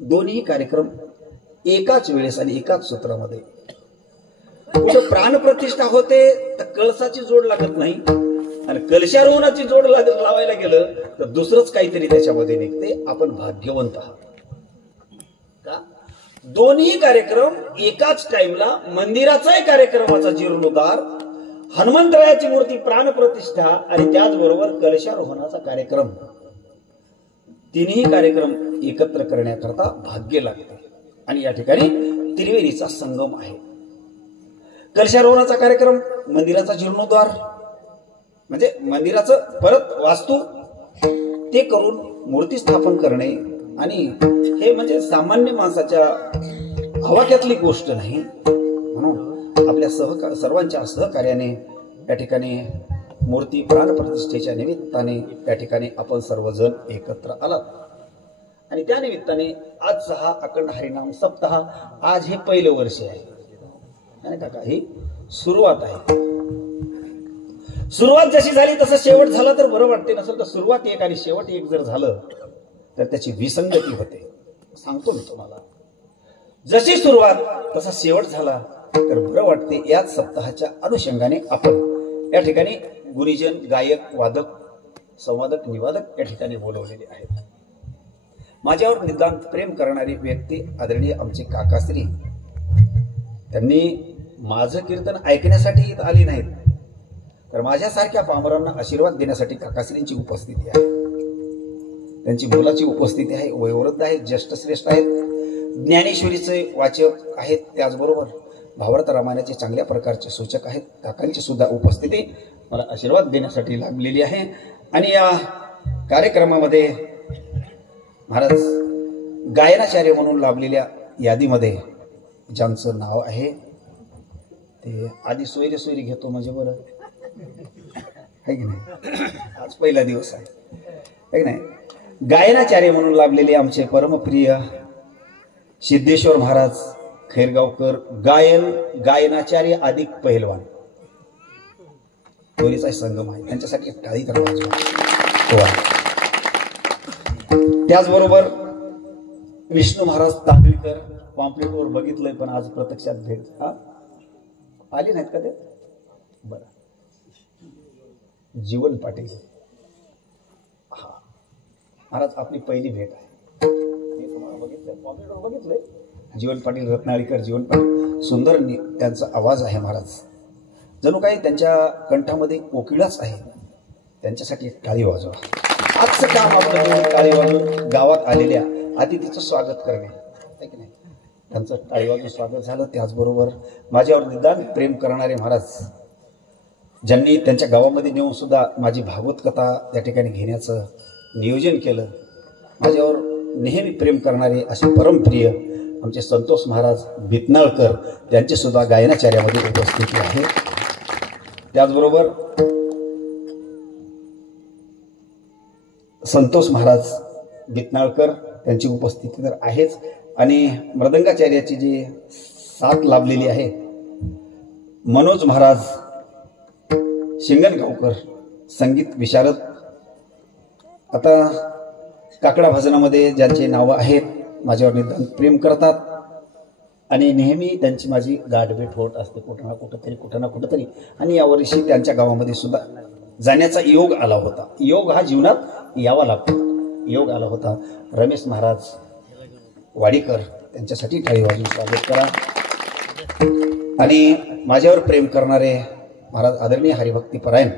दोन्ही कार्यक्रम एकाच वेळेस आणि एकाच सूत्रामध्ये. कुठं प्राणप्रतिष्ठा होते तर कळसाची जोड लागत नाही, आणि कलशारोहणाची जोड लावायला गेलं तर दुसरंच काहीतरी त्याच्यामध्ये निघते. आपण भाग्यवंत आहात का? दोन्ही कार्यक्रम एकाच टाइमला, मंदिराचाही कार्यक्रमाचा जीर्णोद्धार, हनुमंतरायाची मूर्ती प्राणप्रतिष्ठा आणि त्याचबरोबर कलशारोहणाचा कार्यक्रम, तिन्ही कार्यक्रम एकत्र करण्याकरता भाग्य लागते. आणि या ठिकाणी त्रिवेणीचा संगम आहे. कलशारोहणाचा कार्यक्रम, मंदिराचा जीर्णोद्धार म्हणजे मंदिराचं परत वास्तू ते करून मूर्ती स्थापन करणे, आणि हे म्हणजे सामान्य माणसाच्या आवाक्यातली गोष्ट नाही. म्हणून आपल्या सर्वांच्या सहकार्याने या ठिकाणी मूर्ती प्राणप्रतिष्ठेच्या निमित्ताने या ठिकाणी आपण सर्वजण एकत्र आलात. आणि त्या निमित्ताने आजचा हा अखंड हरिनाम सप्ताह, आज हे पहिलं वर्ष आहे आणि काका ही सुरुवात आहे. सुरुवात जशी झाली तसं शेवट झाला तर बरं वाटते, नसेल तर सुरुवात एक आणि शेवट एक जर झालं तर त्याची विसंगती होते. सांगतो मी तुम्हाला, जशी सुरुवात तसा शेवट झाला तर बरं वाटते. याच सप्ताहाच्या अनुषंगाने आपण या ठिकाणी गुरुजन, गायक, वादक, संवादक, निवादक या ठिकाणी बोलवलेले आहेत. माझ्यावर निदान प्रेम करणारी व्यक्ती आदरणीय आमचे काकाश्री, त्यांनी माझं कीर्तन ऐकण्यासाठी इथं आली नाहीत, तर माझ्यासारख्या पामरांना आशीर्वाद देण्यासाठी काकाश्रींची उपस्थिती आहे. त्यांची मुलाची उपस्थिती आहे. वयोवृद्ध आहेत, ज्येष्ठश्रेष्ठ आहेत, ज्ञानेश्वरीचे वाचक आहेत, त्याचबरोबर भावार्थ रामायणाचे चांगल्या प्रकारचे सूचक आहेत. काकांची सुद्धा उपस्थिती मला आशीर्वाद देण्यासाठी लाभलेली आहे. आणि या कार्यक्रमामध्ये महाराज गायनाचार्य म्हणून लाभलेल्या यादीमध्ये ज्यांचं नाव आहे ते आधी सोयरी घेतो म्हणजे बरं आहे की नाही. आज पहिला दिवस आहे की नाही. गायनाचार्य म्हणून लाभलेले आमचे परमप्रिय सिद्धेश्वर महाराज खैरगावकर, गायनाचार्य अधिक पहिलवान, दोन्हीचा संगम आहे. त्यांच्यासाठी एक टाळी करावा. त्याचबरोबर विष्णू महाराज तांबळीकर, पॉम्पलेटवर बघितलंय पण आज प्रत्यक्षात भेट आली नाहीत का ते? बरं. जीवन पाटील, हा महाराज आपली पहिली भेट आहे. मी तुम्हाला बघितलंय, पॉम्पलेटवर बघितलंय. जीवन पाटील, रत्नाळीकर जीवन पाटील, सुंदर त्यांचा आवाज आहे महाराज. जणू काही त्यांच्या कंठामध्ये कोकिळाच आहे. त्यांच्यासाठी एक टाळी वाजवा. आजचं काम आपलं टाळी वाजवून गावात आलेल्या अतिथीचं स्वागत करणे आहे की नाही. त्यांचं टाळी वाजवून स्वागत झालं. त्याचबरोबर माझ्यावर निदान प्रेम करणारे महाराज, ज्यांनी त्यांच्या गावामध्ये नेऊन सुद्धा माझी भागवत कथा त्या ठिकाणी घेण्याचं नियोजन केलं. माझ्यावर नेहमी प्रेम करणारे असे परमप्रिय आमचे संतोष महाराज भितनाळकर, त्यांची सुद्धा गायनाचार्यामध्ये उपस्थिती आहे. त्याचबरोबर संतोष महाराज भितनाळकर त्यांची उपस्थिती तर आहेच. आणि मृदंगाचार्याची जी साथ लाभलेली आहे, मनोज महाराज शिंगणगावकर, संगीत विशारद. आता काकडा भजनामध्ये ज्यांचे नावं आहेत, माझ्यावर निदान प्रेम करतात आणि नेहमी त्यांची माझी गाठभेट होत असते कुठं ना कुठंतरी. आणि यावर्षी त्यांच्या गावामध्ये सुद्धा जाण्याचा योग आला होता. योग हा जीवनात यावा लागतो. योग आला होता. रमेश महाराज वाडीकर, त्यांच्यासाठी टाळी वाजवून स्वागत करा. आणि माझ्यावर प्रेम करणारे महाराज आदरणीय हरिभक्तीपरायण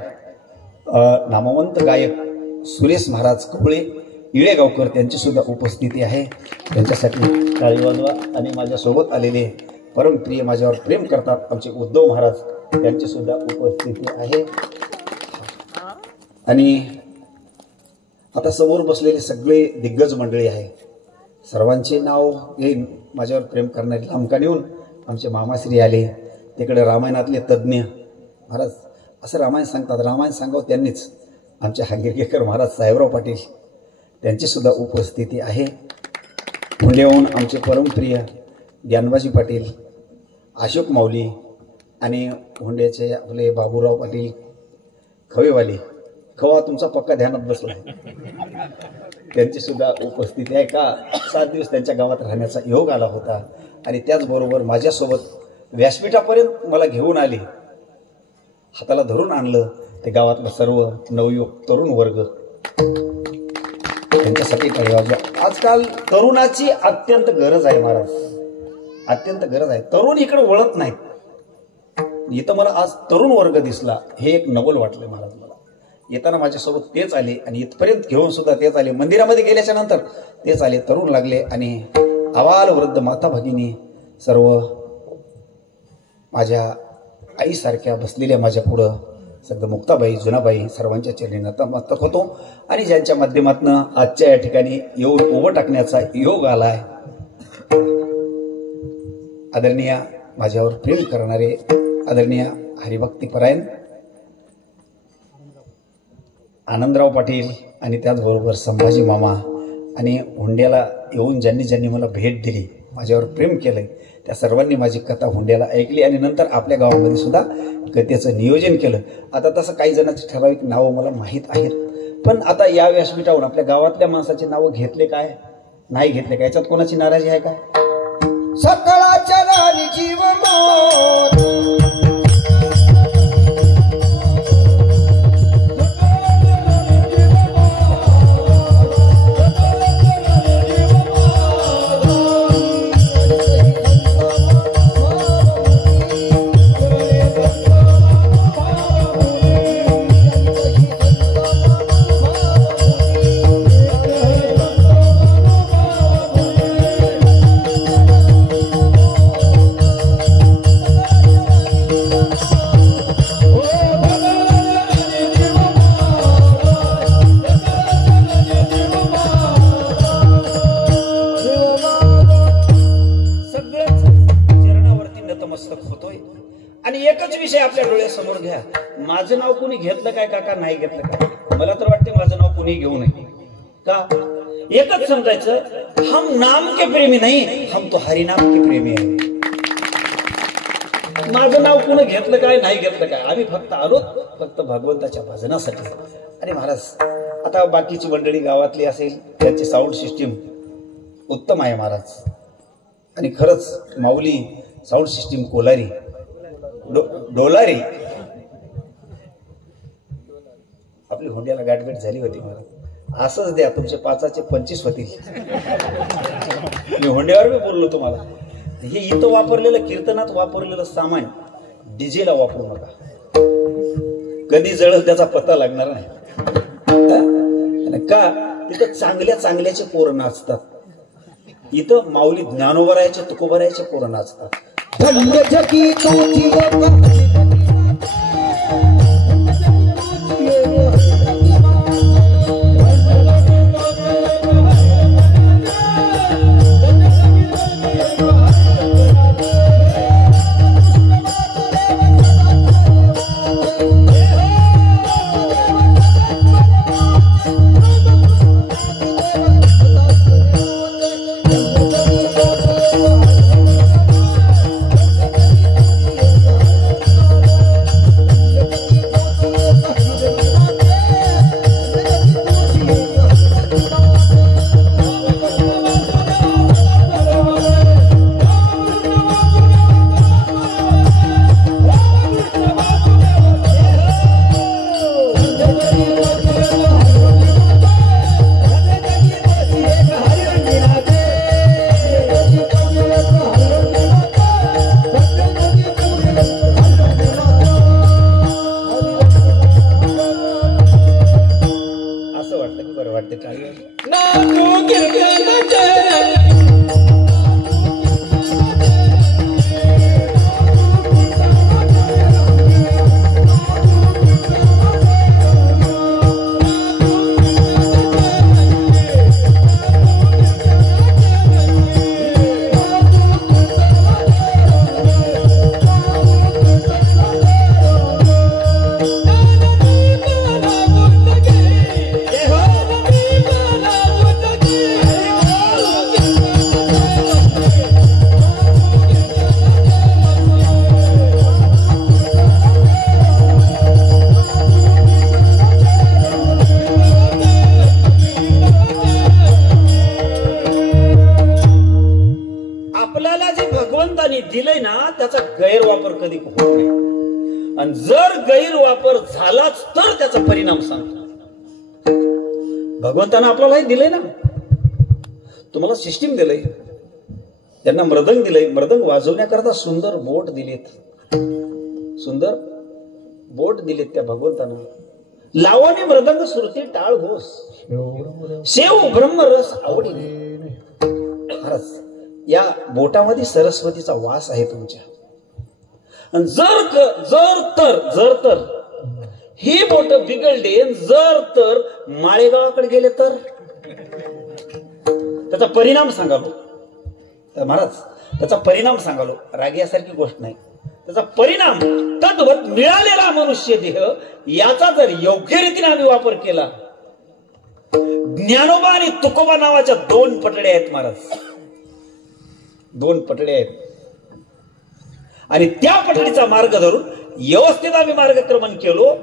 नामवंत गायक सुरेश महाराज कवळे इळेगावकर, त्यांची सुद्धा उपस्थिती आहे. त्यांच्यासाठी टाळी वाजवा. आणि माझ्यासोबत आलेले परमप्रिय, माझ्यावर प्रेम करतात आमचे उद्धव महाराज, त्यांची सुद्धा उपस्थिती आहे. आणि आता समोर बसलेले सगळे दिग्गज मंडळी आहे, सर्वांचे नाव घेईन. माझ्यावर प्रेम करणारे लांबका नेऊन आमचे मामाश्री आले, तिकडे रामायणातले तज्ज्ञ महाराज असं रामायण सांगतात. रामायण सांगावं त्यांनीच. आमचे हांगिरगेकर महाराज साहेबराव पाटील, त्यांची सुद्धा उपस्थिती आहे. पुण्याहून आमचे परमप्रिय ज्ञानबाजी पाटील, अशोक माऊली आणि हुंड्याचे आपले बाबूराव पाटील खवेवाले, खवा तुमचा पक्का ध्यानात बसलाय. त्यांची सुद्धा उपस्थिती आहे का 7 दिवस त्यांच्या गावात राहण्याचा योग आला होता. आणि त्याचबरोबर माझ्यासोबत व्यासपीठापर्यंत मला घेऊन आले, हाताला धरून आणलं. ते गावातलं सर्व नवयुवक तरुण वर्ग त्यांच्यासाठी काही वाजवा. आजकाल तरुणाची अत्यंत गरज आहे महाराज, अत्यंत गरज आहे. तरुण इकडे वळत नाहीत. इथं मला आज तरुण वर्ग दिसला, हे एक नवल वाटलं महाराज. मला येताना माझ्यासोबत तेच आले आणि इथपर्यंत घेऊन सुद्धा तेच आले. मंदिरामध्ये गेल्याच्या नंतर तेच आले, तरुण लागले. आणि आवाल वृद्ध माता भगिनी सर्व माझ्या आईसारख्या बसलेल्या माझ्या पुढं, सगळं मुक्ताबाई, जुनाबाई, सर्वांच्या चरणी नतमस्तक होतो. आणि ज्यांच्या माध्यमातून आजच्या या ठिकाणी येऊन उभं टाकण्याचा योग आलाय, आदरणीय माझ्यावर प्रेम करणारे आदरणीय हरिभक्तीपरायण आनंदराव पाटील आणि त्याचबरोबर संभाजी मामा आणि हुंड्याला येऊन ज्यांनी ज्यांनी मला भेट दिली, माझ्यावर प्रेम केलंय, त्या सर्वांनी माझी कथा हुंड्याला ऐकली आणि नंतर आपल्या गावामध्ये सुद्धा कथेचं नियोजन केलं. आता तसं काही जणांची ठराविक नावं मला माहीत आहेत, पण आता या व्यासपीठावरून आपल्या गावातल्या माणसाची नावं घेतले काय नाही घेतले काय, याच्यात कोणाची नाराजी आहे काय? सकळाच्या राणी जीवन डोळ्यासमोर घ्या. माझं नाव कोणी घेतलं काय काका, नाही घेतलं काय? मला तर वाटते माझं नाव कोणी घेऊ नये का. एकच समजायचं, हम नाम के प्रेमी नाही, हम तो हरिनाम के प्रेमी आहे. माझं नाव कोणी घेतलं काय नाही घेतलं काय, आम्ही फक्त आलो फक्त भगवंताच्या भजनासाठी. आणि महाराज आता बाकीची मंडळी गावातली असेल त्यांची साऊंड सिस्टीम उत्तम आहे महाराज. आणि खरंच माऊली साऊंड सिस्टीम कोलारी डोलारी आपली हुंड्याला गाठभेट झाली होती महाराज. असंच द्या, तुमचे 5चे 25 होतील. मी हुंड्यावर बी बोललो तुम्हाला, हे इथं वापरलेलं कीर्तनात वापरलेलं सामान डीजेला वापरू नका, कधी जळल त्याचा पत्ता लागणार नाही. का तिथं चांगल्या चांगल्याचे पोरं नाचतात, इथं माऊली ज्ञानोबरायचे तुकोबरायचे पोरं नाचतात. मी दिलंय ना त्याचा गैरवापर कधी होत नाही, आणि जर गैरवापर झालाच तर त्याचा परिणाम सांगतो. भगवंतानं आपल्याला दिलंय ना, तुम्हाला सिस्टीम दिलंय, त्यांना मृदंग दिलंय, मृदंग वाजवण्याकरता सुंदर बोट दिलेत, सुंदर बोट दिलेत त्या भगवंतानं. लावणी मृदंग श्रुती टाळ घोष शेव ब्रह्मरस आवडीने. खरंच या बोटामध्ये सरस्वतीचा वास आहे तुमच्या. आणि जर तर ही बोट बिघडली, जर तर माळेगावाकडे गेले तर त्याचा परिणाम सांगालो. तर महाराज त्याचा परिणाम सांगालो, रागी यासारखी गोष्ट नाही. त्याचा परिणाम तद्वत मिळालेला मनुष्य देह याचा जर योग्य रीतीने आम्ही वापर केला. ज्ञानोबा आणि तुकोबा नावाच्या 2 पटड्या आहेत महाराज, 2 पटड्या आहेत, आणि त्या पटडीचा मार्ग धरून व्यवस्थित आम्ही मार्गक्रमण केलो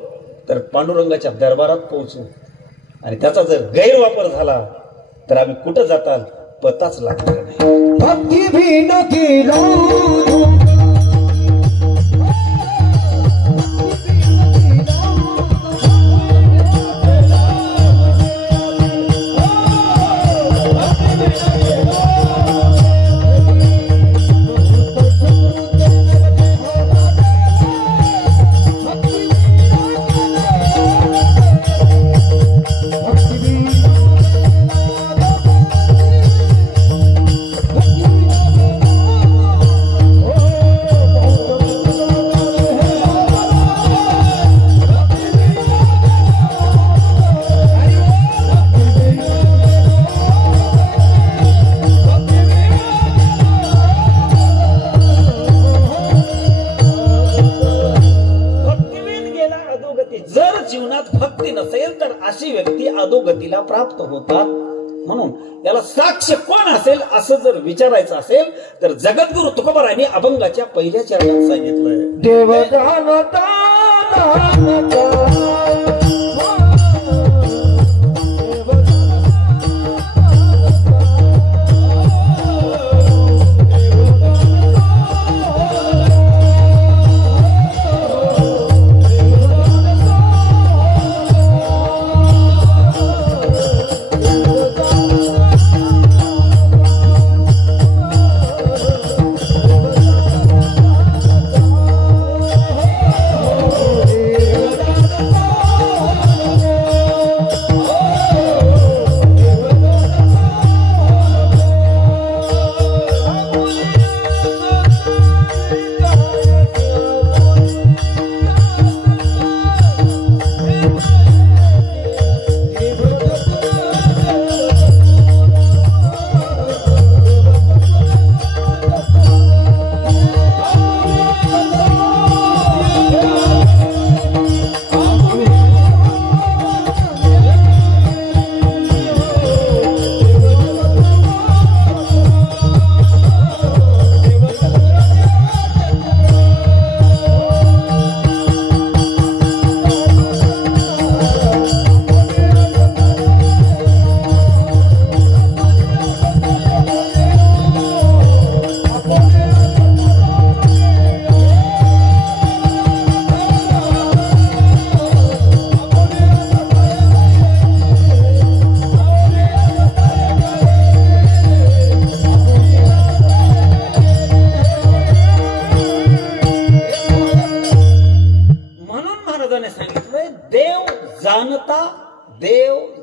तर पांडुरंगाच्या दरबारात पोहोचू. आणि त्याचा जर गैरवापर झाला तर आम्ही कुठं जाताल पताच लागणार नाही. भक्ती भी न केलो अधोगतीला प्राप्त होतात. म्हणून याला साक्ष कोण असेल असं जर विचारायचं असेल तर जगद्गुरु तुकोबारायांनी अभंगाच्या पहिल्या चरणात सांगितलंय. देव जाणता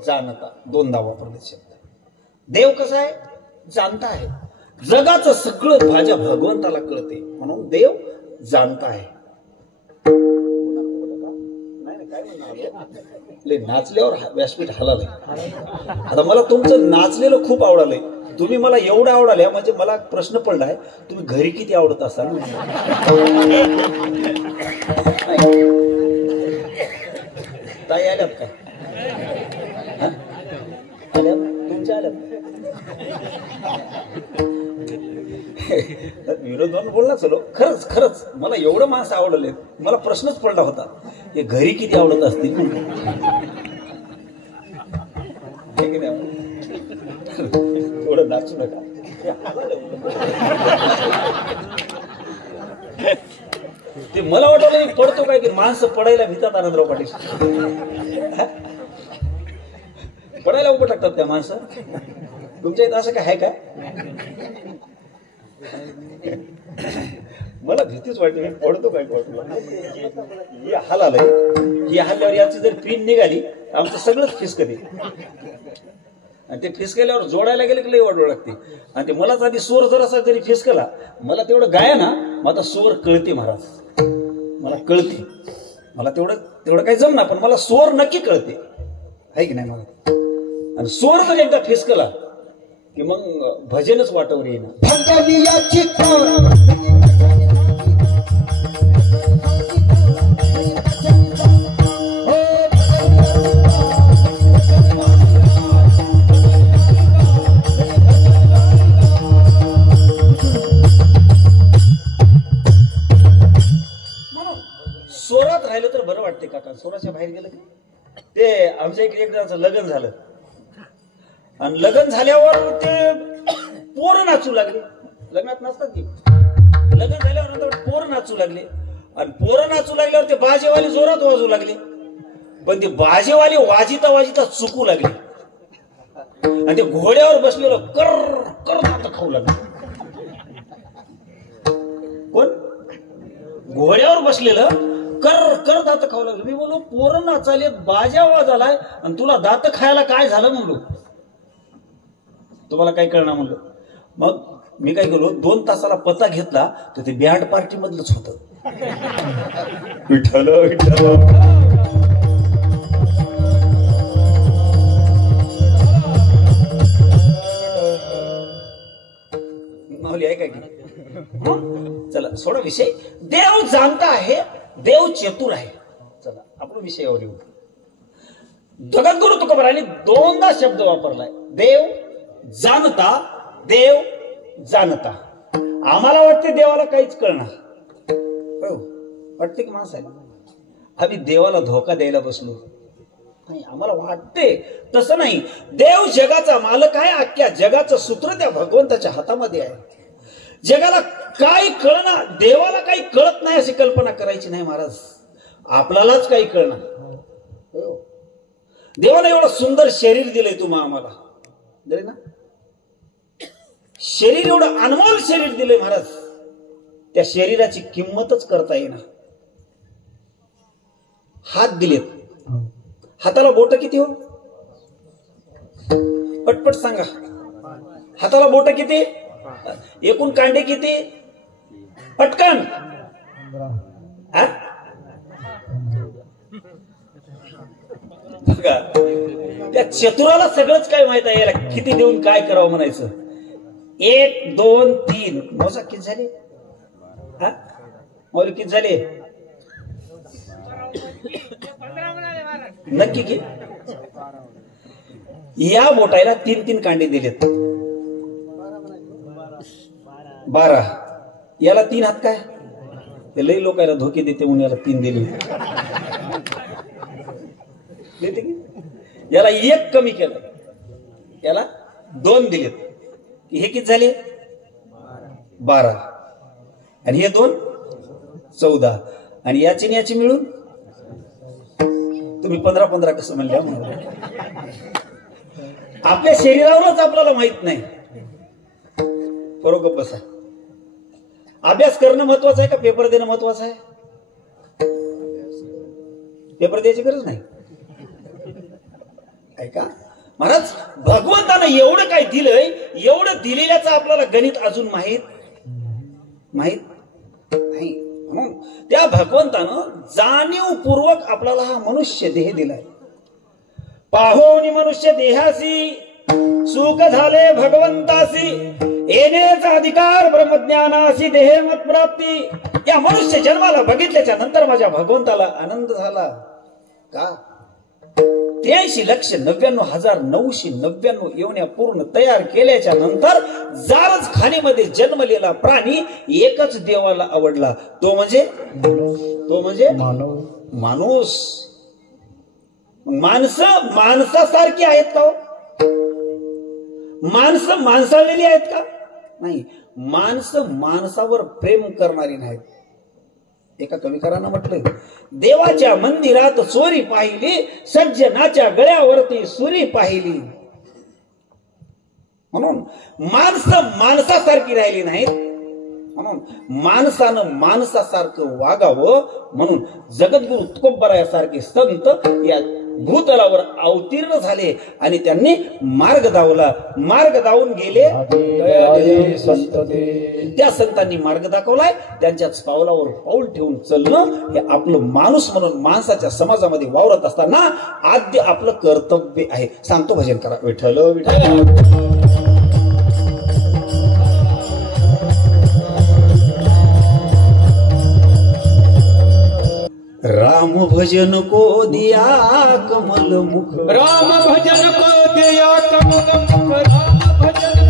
जाणता 2दा वापरले शब्द. देव कसा आहे? जाणता आहे. जगाचं सगळं भाज्या भगवंताला कळते म्हणून देव जाणता आहे. नाचल्यावर व्यासपीठ हलालंय. आता मला तुमचं नाचलेलं खूप आवडालंय. तुम्ही मला एवढं आवडाले म्हणजे मला प्रश्न पडलाय तुम्ही घरी किती आवडत असाल. ताई आल्यात का? आल्या तुमच्या आल्यात विरोध बोलला चलो. खरंच खरंच मला एवढं माणसं आवडले मला प्रश्नच पडला होता हे घरी किती आवडत असतील. थोडं नाचू नका. ते मला वाटलं मी पडतो काय की माणसं पडायला भीतात आनंदराव पाटील. पडायला उभं टाकतात त्या माणसं. तुमच्या इथं असं काय आहे का? मला भीतीच वाटते मी पडतो काय वाटलं. ही हाल आलंय. ही हल्ल्यावर याची जर पिन निघाली आमचं सगळंच फिसकते. आणि ते फिसकेल्यावर जोडायला गेले की लई वाट लागते. आणि ते मलाच आधी सूर जरासा जरी फिसकला मला तेवढं गाया ना मग आता सूर कळते महाराज. मला कळते. मला तेवढं काही जमना पण मला सूर नक्की कळते आहे की नाही मला. आणि सूर जर एकदा फिसकला की मग भजनच वाटावर येईना. सोरात राहिलं तर बरं वाटते काका. सोराच्या बाहेर गेलं की ते आमच्या इकडे एकदाचं लग्न झालं आणि लग्न झाल्यावर ते पोरं नाचू लागले. लग्नात नसतात की लग्न झाल्यावर नंतर पोरं नाचू लागले आणि पोरं नाचू लागल्यावर ते बाजेवाली जोरात वाजू लागले. पण ते बाजेवाली वाजिता चुकू लागले आणि ते घोड्यावर बसलेलो कर कर आता खाऊ लागले. कोण? घोड्यावर बसलेलं कर कर दात खाऊ लागलं. मी बोललो पोरं नाचाले बाजा वाजालाय आणि तुला दात खायला काय झालं म्हणलो. तुम्हाला काय कळणार म्हणलं. मग मी काय केलो 2 तासाला पत्ता घेतला तर ते बँड पार्टी मधलंच होतं. विठ्ठल विठ्ठल माऊली आहे काय की. चला सोडा विषय. देव जाणता आहे. देव चतुर आहे. चला आपण विषयावर येऊ. जगद्गुरु तुकोबारायांनी 2दा शब्द वापरलाय. देव जाणता. देव जाणता. आम्हाला वाटते देवाला काहीच कळणार. हो वाटते की माणसाला आम्ही देवाला धोका द्यायला बसलो. नाही आम्हाला वाटते तसं नाही. देव जगाचा मालक आहे. अख्ख्या जगाचं सूत्र त्या भगवंताच्या हातामध्ये आहे. जगाला काय कळणार. देवाला काही कळत नाही अशी कल्पना करायची नाही महाराज. आपल्यालाच काही कळणार. देवाने एवढं सुंदर शरीर दिलंय तुम्हा आम्हाला दिले ना. शरीर एवढं अनमोल शरीर दिलंय महाराज. त्या शरीराची किंमतच करता येईना. हात दिलेत. हाताला बोट किती हो? पटपट सांगा. हाताला बोट किती? एकूण कांडे किती? पटकन. बघा त्या चतुराला सगळंच काय माहित आहे. याला किती देऊन काय करावं म्हणायचं. 1 2 3 मोजा किती झाले? हा माऊली किती झाले? नक्की की या बोटायला 3 कांडे दिलेत. 12. याला 3 हात काय? ते लई लोकांना धोके देते म्हणून याला 3 दिले. देते की याला 1 कमी केलं. याला 2 दिलेत. हे किती झाले? 12. आणि हे 2 14. आणि याची मिळून तुम्ही 15 कसं म्हणल्या म्हणून. आपल्या शरीरावरच आपल्याला माहित नाही. बरोबर बसा. अभ्यास करणं महत्वाचं आहे का पेपर देणं महत्वाचं आहे? पेपर द्यायची गरज नाही. ऐका महाराज भगवंतानं एवढं काय दिलंय. एवढं दिलेल्याचं आपल्याला गणित अजून माहित नाही. म्हणून त्या भगवंतानं जाणीवपूर्वक आपल्याला हा मनुष्य देह दिलाय. पाहोनी मनुष्य देहासी सुख झाले भगवंतासी. येण्याचा अधिकार ब्रह्मज्ञानासी देह मत प्राप्ती. या मनुष्य जन्माला बघितल्याच्या नंतर माझ्या भगवंताला आनंद झाला का? 83,99,999 येवण्या पूर्ण तयार केल्याच्या नंतर जारज खाणीमध्ये जन्मलेला प्राणी एकच देवाला आवडला. तो म्हणजे माणूस. माणसं माणसासारखी आहेत का? माणसं माणसावेली आहेत का? नाही. माणसं माणसावर प्रेम करणारी नाहीत. एका कविकारानं म्हटलं, देवाच्या मंदिरात चोरी पाहिली, सज्जनाच्या गळ्यावरती सुरी पाहिली. म्हणून माणसं माणसासारखी राहिली नाहीत, म्हणून माणसानं माणसासारखं वागावं म्हणून जगद्गुरु तुकोबरायासारखे संत या भूतलावर अवतीर्ण झाले आणि त्यांनी मार्ग दावला. मार्ग दावून गेले. त्या संतांनी मार्ग दाखवलाय. त्यांच्याच पावलावर पाऊल ठेवून चालणं हे आपलं माणूस म्हणून माणसाच्या समाजामध्ये वावरत असताना आद्य आपलं कर्तव्य आहे. सांगतो भजन करा. विठ्ठल विठ्ठल. राम भजन को दिया कमल मुख, राम भजन को दिया कमल मुख, राम भजन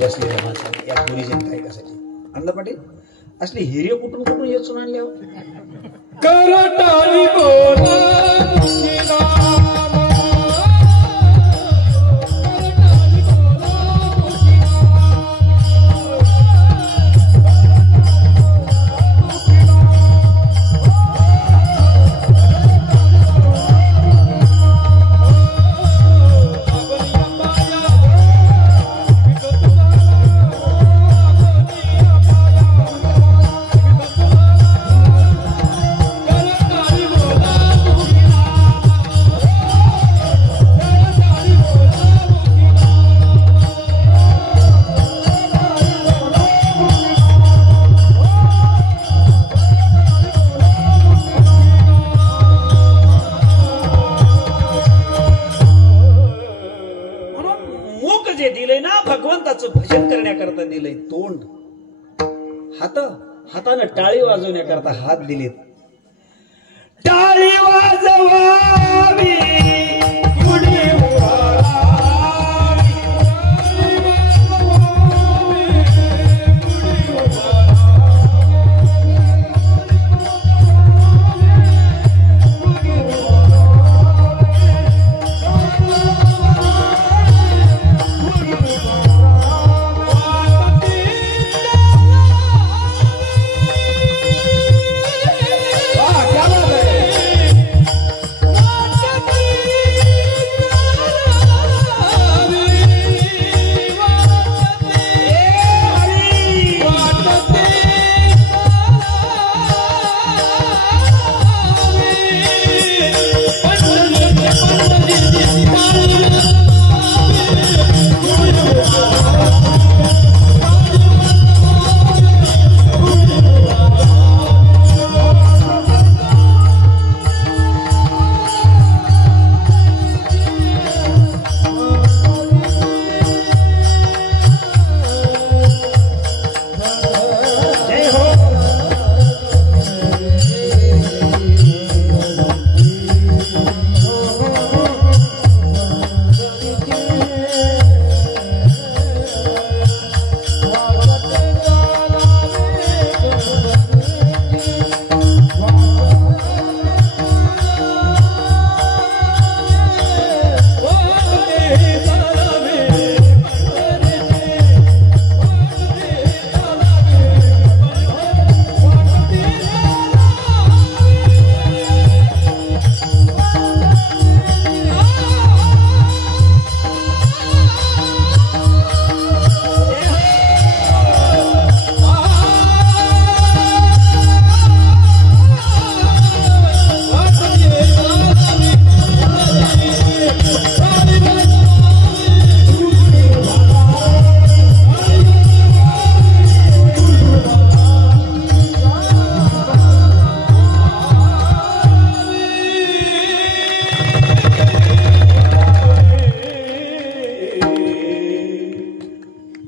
बसलेल्या माणसाने या गुरुजन गायकासाठी. अंदा पाटील असले हिरे कुठून कुठून येचून आणले हो. करटाळी बोला भजन करण्याकरता दिलंय. तोंड, हातानं टाळी वाजवण्याकरता हात दिलेत. टाळी वाजवावी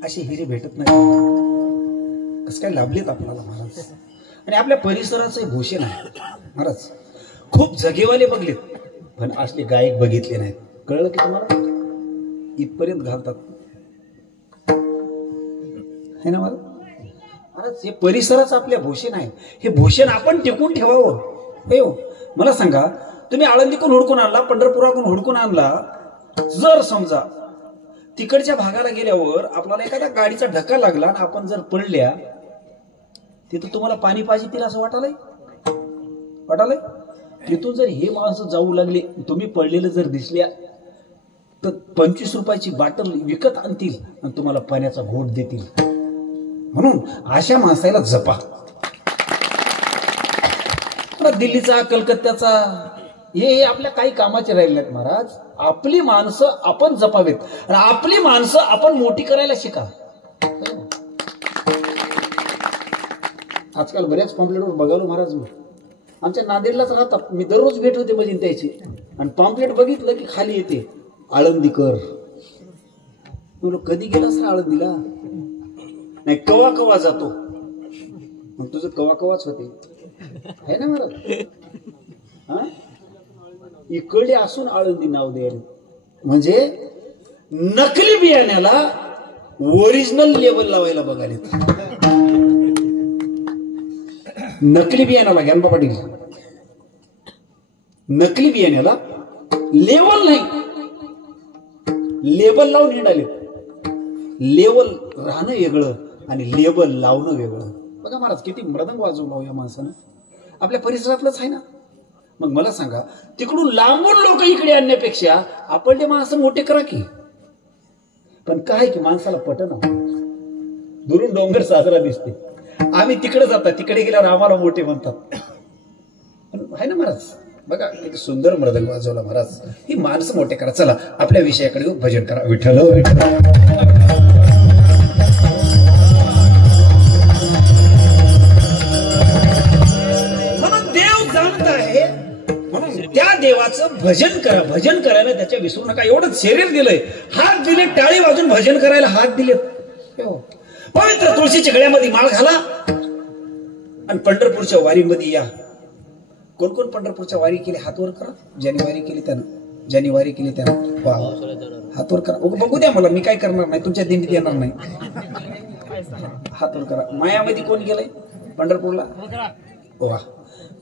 अशी हिरे भेटत नाही. कसं काय लाभलेत आपल्याला महाराज. आणि आपल्या परिसराचे भूषण आहे महाराज. खूप जगेवाले बघलेत पण असले गायक बघितले नाहीत. कळलं की तुम्हाला. इथपर्यंत घालतात है ना महाराज. महाराज हे परिसराचं आपल्या भूषण आहे. हे भूषण आपण टिकून ठेवावं. हो मला सांगा, तुम्ही आळंदीकडून हुडकून आणला, पंढरपुराकडून हुडकून आणला, जर समजा तिकडच्या भागाला गेल्यावर आपल्याला एखादा गाडीचा धक्का लागला आणि आपण जर पडल्या, तिथं तुम्हाला पाणी पाहिजे तिला असं वाटालय. तिथून जर हे माणसं जाऊ लागले, तुम्ही पडलेलं जर दिसल्या तर 25 रुपयाची बाटल विकत आणतील आणि तुम्हाला पाण्याचा घोट देतील. म्हणून अशा माणसाला जपा. दिल्लीचा, कलकत्त्याचा हे आपल्या काही कामाचे राहिले नाहीत महाराज. आपली माणसं आपण जपावेत आणि आपली माणसं आपण मोठी करायला शिका. आजकाल बऱ्याच पॉम्पलेटवर बघालो महाराज. मी आमच्या नांदेडलाच राहतात, मी दररोज भेट होते म्हणजे त्याची. आणि पॉम्पलेट बघितलं की खाली येते आळंदीकर. म्हणून कधी गेला सर आळंदीला? नाही, कवा कवा जातो. मग तुझं कवा कवाच होते है ना महाराज. हा इकडे असून आळंदी नाव द्यायला म्हणजे नकली बियाण्याला ओरिजिनल लेवल लावायला बघायला. नकली बियाण्याला ज्ञानबा पाटील, नकली बियाण्याला लेवल नाही, लेबल लावून हिंडाले. लेवल राहणं वेगळं आणि लेबल लावणं वेगळं. बघा महाराज किती मृदंग वाजवला या माणसानं. आपल्या परिसरातलंच आहे ना. मग मला सांगा, तिकडून लांबून लोक इकडे आणण्यापेक्षा आपण ते माणसं मोठे करा की. पण काय की माणसाला पटना. दुरून डोंगर साजरा दिसते, आम्ही तिकडे जातात, तिकडे गेल्यावर आम्हाला मोठे म्हणतात. आहे ना महाराज. बघा किती सुंदर मृदंग वाजवला महाराज. ही माणसं मोठे करा. चला आपल्या विषयाकडे भजन करा. विठ्ठल विठ्ठल. त्या देवाचं भजन करा. भजन करायला त्याच्या विसरू नका. एवढं शरीर दिलंय, हात दिले, टाळी वाजून भजन करायला हात दिले. पवित्र तुळशीच्या गळ्यामध्ये माळ घाला आणि पंढरपूरच्या वारीमध्ये या. कोण कोण पंढरपूरच्या वारी केली हात वर करा. ज्यांनी वारी केली त्यानं वा हात वर करा. बघू द्या मला, मी काय करणार नाही, तुमच्या दिंडीत येणार नाही. हात वर करा. मायामध्ये कोण गेलंय पंढरपूरला? वा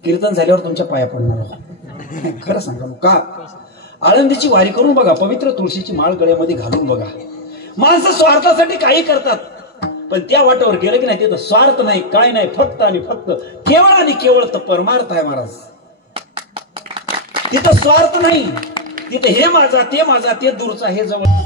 कीर्तन झाल्यावर तुमच्या पाया पडणार. खरं सांगा का. आळंदीची वारी करून बघा, पवित्र तुळशीची माळ गळ्यामध्ये घालून बघा. माणसं स्वार्थासाठी काही करतात, पण त्या वाटावर गेलं की नाही तिथं स्वार्थ नाही, काय नाही, फक्त आणि फक्त केवळ आणि केवळ तर परमार्थ आहे महाराज. तिथं स्वार्थ नाही, तिथं हे माझा ते माझा ते दूरचा हे जवळ.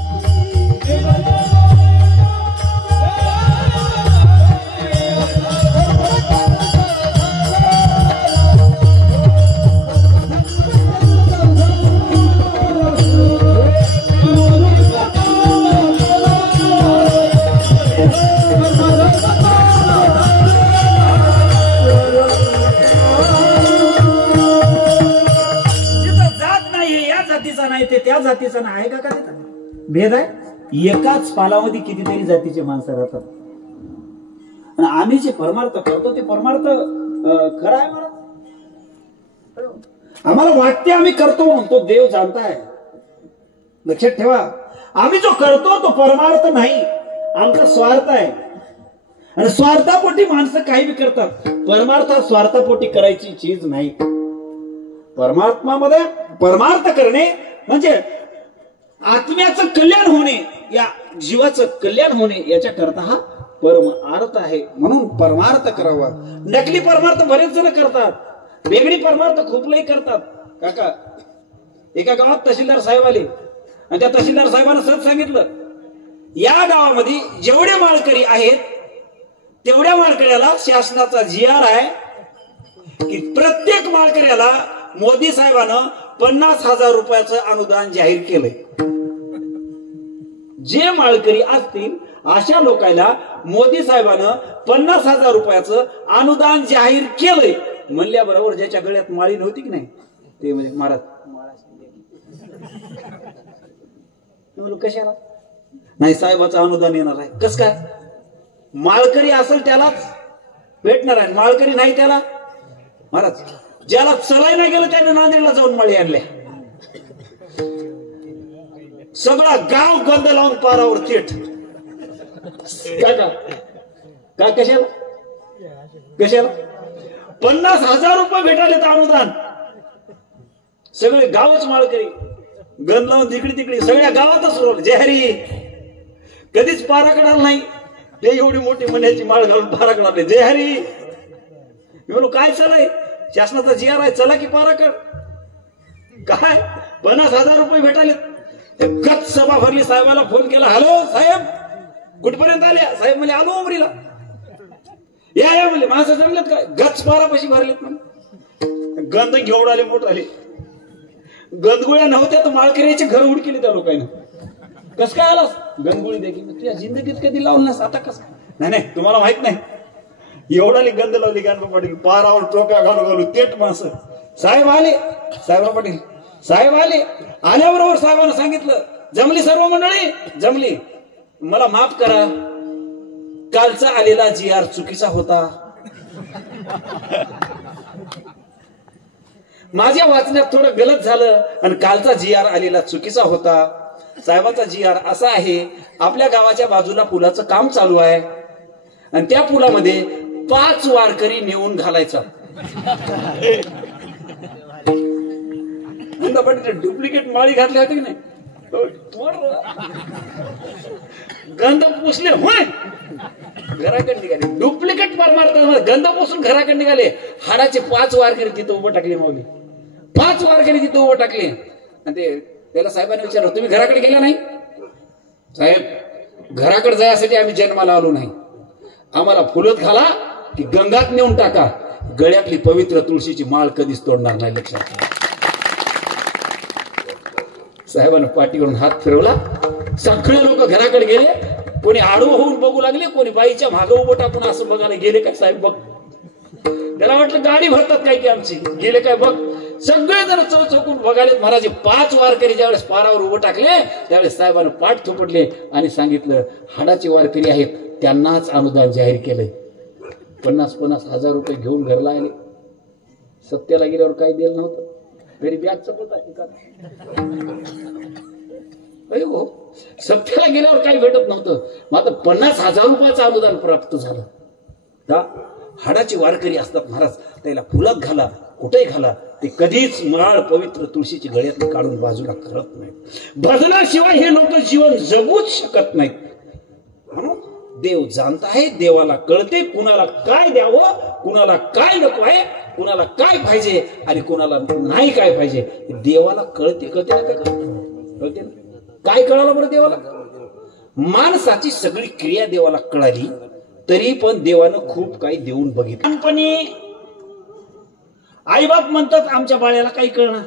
त्या जातीचा ना आहे का भेद आहे. एकाच पालामध्ये कितीतरी जातीचे माणसं राहतात. आणि आम्ही जे परमार्थ करतो ते परमार्थ खरा आहे मला. आम्हाला वाटते आम्ही करतो म्हणतो, देव जाणताय. लक्षात ठेवा, आम्ही जो करतो तो परमार्थ नाही, आमचा स्वार्थ आहे. आणि स्वार्थापोटी माणसं काही बी करतात. परमार्थ स्वार्थापोटी करायची चीज नाही. परमात्मामध्ये परमार्थ करणे म्हणजे आत्म्याचं कल्याण होणे, या जीवाचं कल्याण होणे, याच्या करता हा परमार्थ आहे. म्हणून परमार्थ करावा. नकली परमार्थ बरेच जण करतात, वेगळी परमार्थ खूप लई करतात. काका एका गावात तहसीलदार साहेब आले आणि त्या तहसीलदार साहेबांना सहज सांगितलं, या गावामध्ये जेवढे माळकरी आहेत तेवढ्या माळकऱ्याला शासनाचा GR आहे की प्रत्येक माळकऱ्याला मोदी साहेबानं 50,000 रुपयाचं अनुदान जाहीर केलंय. जे माळकरी असतील अशा लोकांना मोदी साहेबानं 50,000 रुपयाचं अनुदान जाहीर केलंय. म्हणल्याबरोबर ज्याच्या गळ्यात माळी नव्हती की नाही ते म्हणजे महाराज कशाला नाही साहेबाचं अनुदान येणार आहे. कस काय? माळकरी असेल त्यालाच भेटणार आहे, माळकरी नाही त्याला. महाराज ज्याला चलाय नाही गेलं त्याने नांदेडला जाऊन माळी आणल्या. सगळा गाव गंध लावून पारावर थेट. काय कशाला 50,000 रुपये भेटाले तर अनुदान. सगळे गावच माळकरी गंध लावून तिकडे तिकडे सगळ्या गावातच रोल. जहरी कधीच पाराकडे नाही ते एवढी मोठी मण्याची माळ घालून पाराकडे आले. जहरी मी म्हणलो काय चलाय, शासनाचा जीआर आहे, चला की पाराकड. काय 50,000 रुपये भेटाले. गच सभा भरली. साहेबाला फोन केला, हॅलो साहेब कुठपर्यंत आल्या? साहेब म्हणजे आलो उमरीला. या म्हणले. माणसं जमलेत काय? गच पारापाशी भरलेत म्हणून. गंध घेऊन आले मोठ आले. गंधगोळ्या नव्हत्या तर माळकऱ्याचे घर उडकेले त्या लोकांना. कस काय आलास? गंधगोळी देखी तुझ्या जिंदगीत कधी लावून नस, आता कस? नाही तुम्हाला माहित नाही एवढाली गंध लावली ज्ञानबा पाटील. पारावर टोप्या घालू तेट माणसं. साहेब आले. साहेबराव पाटील साहेब आले. आल्याबरोबर साहेबांना सांगितलं, जमली सर्व मंडळी? जमली. मला माफ करा, कालचा आलेला जीआर चुकीचा होता. माझ्या वाचण्यात थोडं गलत झालं आणि कालचा जीआर आलेला चुकीचा होता. साहेबाचा जीआर असा आहे, आपल्या गावाच्या बाजूला पुलाचं काम चालू आहे आणि त्या पुलामध्ये 5 वारकरी नेऊन घालायचा. डुप्लिकेट माळी घातली होती की नाही? गंध पुसले होय, घराकडे निघाले. डुप्लिकेट मार मारतात, गंध पुसून घराकडे निघाले. हाडाचे 5 वारकरी तिथं उभं टाकले. माऊली 5 वारकरी तिथं उभं टाकले. आणि ते त्याला साहेबांनी विचारलं, तुम्ही घराकडे गेला नाही? साहेब घराकडे जायसाठी आम्ही जन्माला आलो नाही. आम्हाला फुलत घाला की गंगात नेऊन टाका. गळ्यातली पवित्र तुळशीची माळ कधीच तोडणार नाही, लक्षात घ्या. साहेबांना पाठीवरून हात फिरवला. सगळे लोक घराकडे गेले. कोणी आडवं होऊन बघू लागले, कोणी बाईच्या मागं उभं टाकून असं बघायला गेले काय साहेब बघ. त्याला वाटलं गाडी भरतात काय की आमची, गेले काय बघ. सगळे जण चौचौकून बघाले. महाराज 5 वारकरी ज्यावेळेस पारावर उभं टाकले त्यावेळेस साहेबांना पाठ थोपटले आणि सांगितलं, हाडाचे वारकरी आहेत त्यांनाच अनुदान जाहीर केलंय. 50,000 रुपये घेऊन घरला आले. सत्याला गेल्यावर काही दिलं नव्हतं. घरी बॅग चपत हो, सत्याला गेल्यावर काही भेटत नव्हतं. मग आता 50,000 रुपयाचं अनुदान प्राप्त झालं. का? हाडाचे वारकरी असतात महाराज, त्याला फुलात घाला कुठेही घाला, ते कधीच माळ पवित्र तुळशीची गळ्यातली काढून बाजूला करत नाहीत. भजनाशिवाय हे लोक जीवन जगूच शकत नाहीत. म्हणून देव जाणता आहे, देवाला कळते कुणाला काय द्यावं, कुणाला काय नको आहे, कुणाला काय पाहिजे आणि कुणाला नाही काय पाहिजे. देवाला कळते. कळते ना? काय कळते ना? काय कळालं बरं देवाला? माणसाची सगळी क्रिया देवाला कळाली तरी पण देवानं खूप काही देऊन बघितलं. लहानपणी आईबाप म्हणतात आमच्या बाळ्याला काही कळणार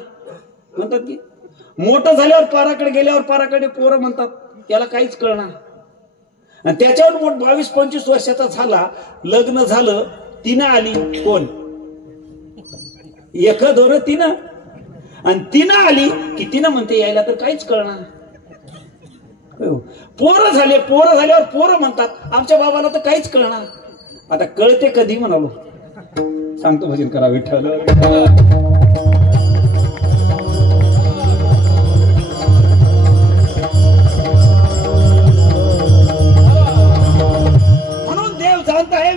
म्हणतात की, मोठं झाल्यावर पाराकडे गेल्यावर पाराकडे पोरं म्हणतात त्याला काहीच कळणार. आणि त्याच्यावर मोठ 22-25 वर्षाचा झाला, लग्न झालं, तिनं आली. कोण? एक दोन तिनं. आणि तिनं आली की तिनं म्हणते यायला तर काहीच कळणार. पोरं झाल्यावर पोरं म्हणतात आमच्या बाबाला तर काहीच कळणार. आता कळते कधी म्हणालो? सांगतो भजन करा विठ्ठल.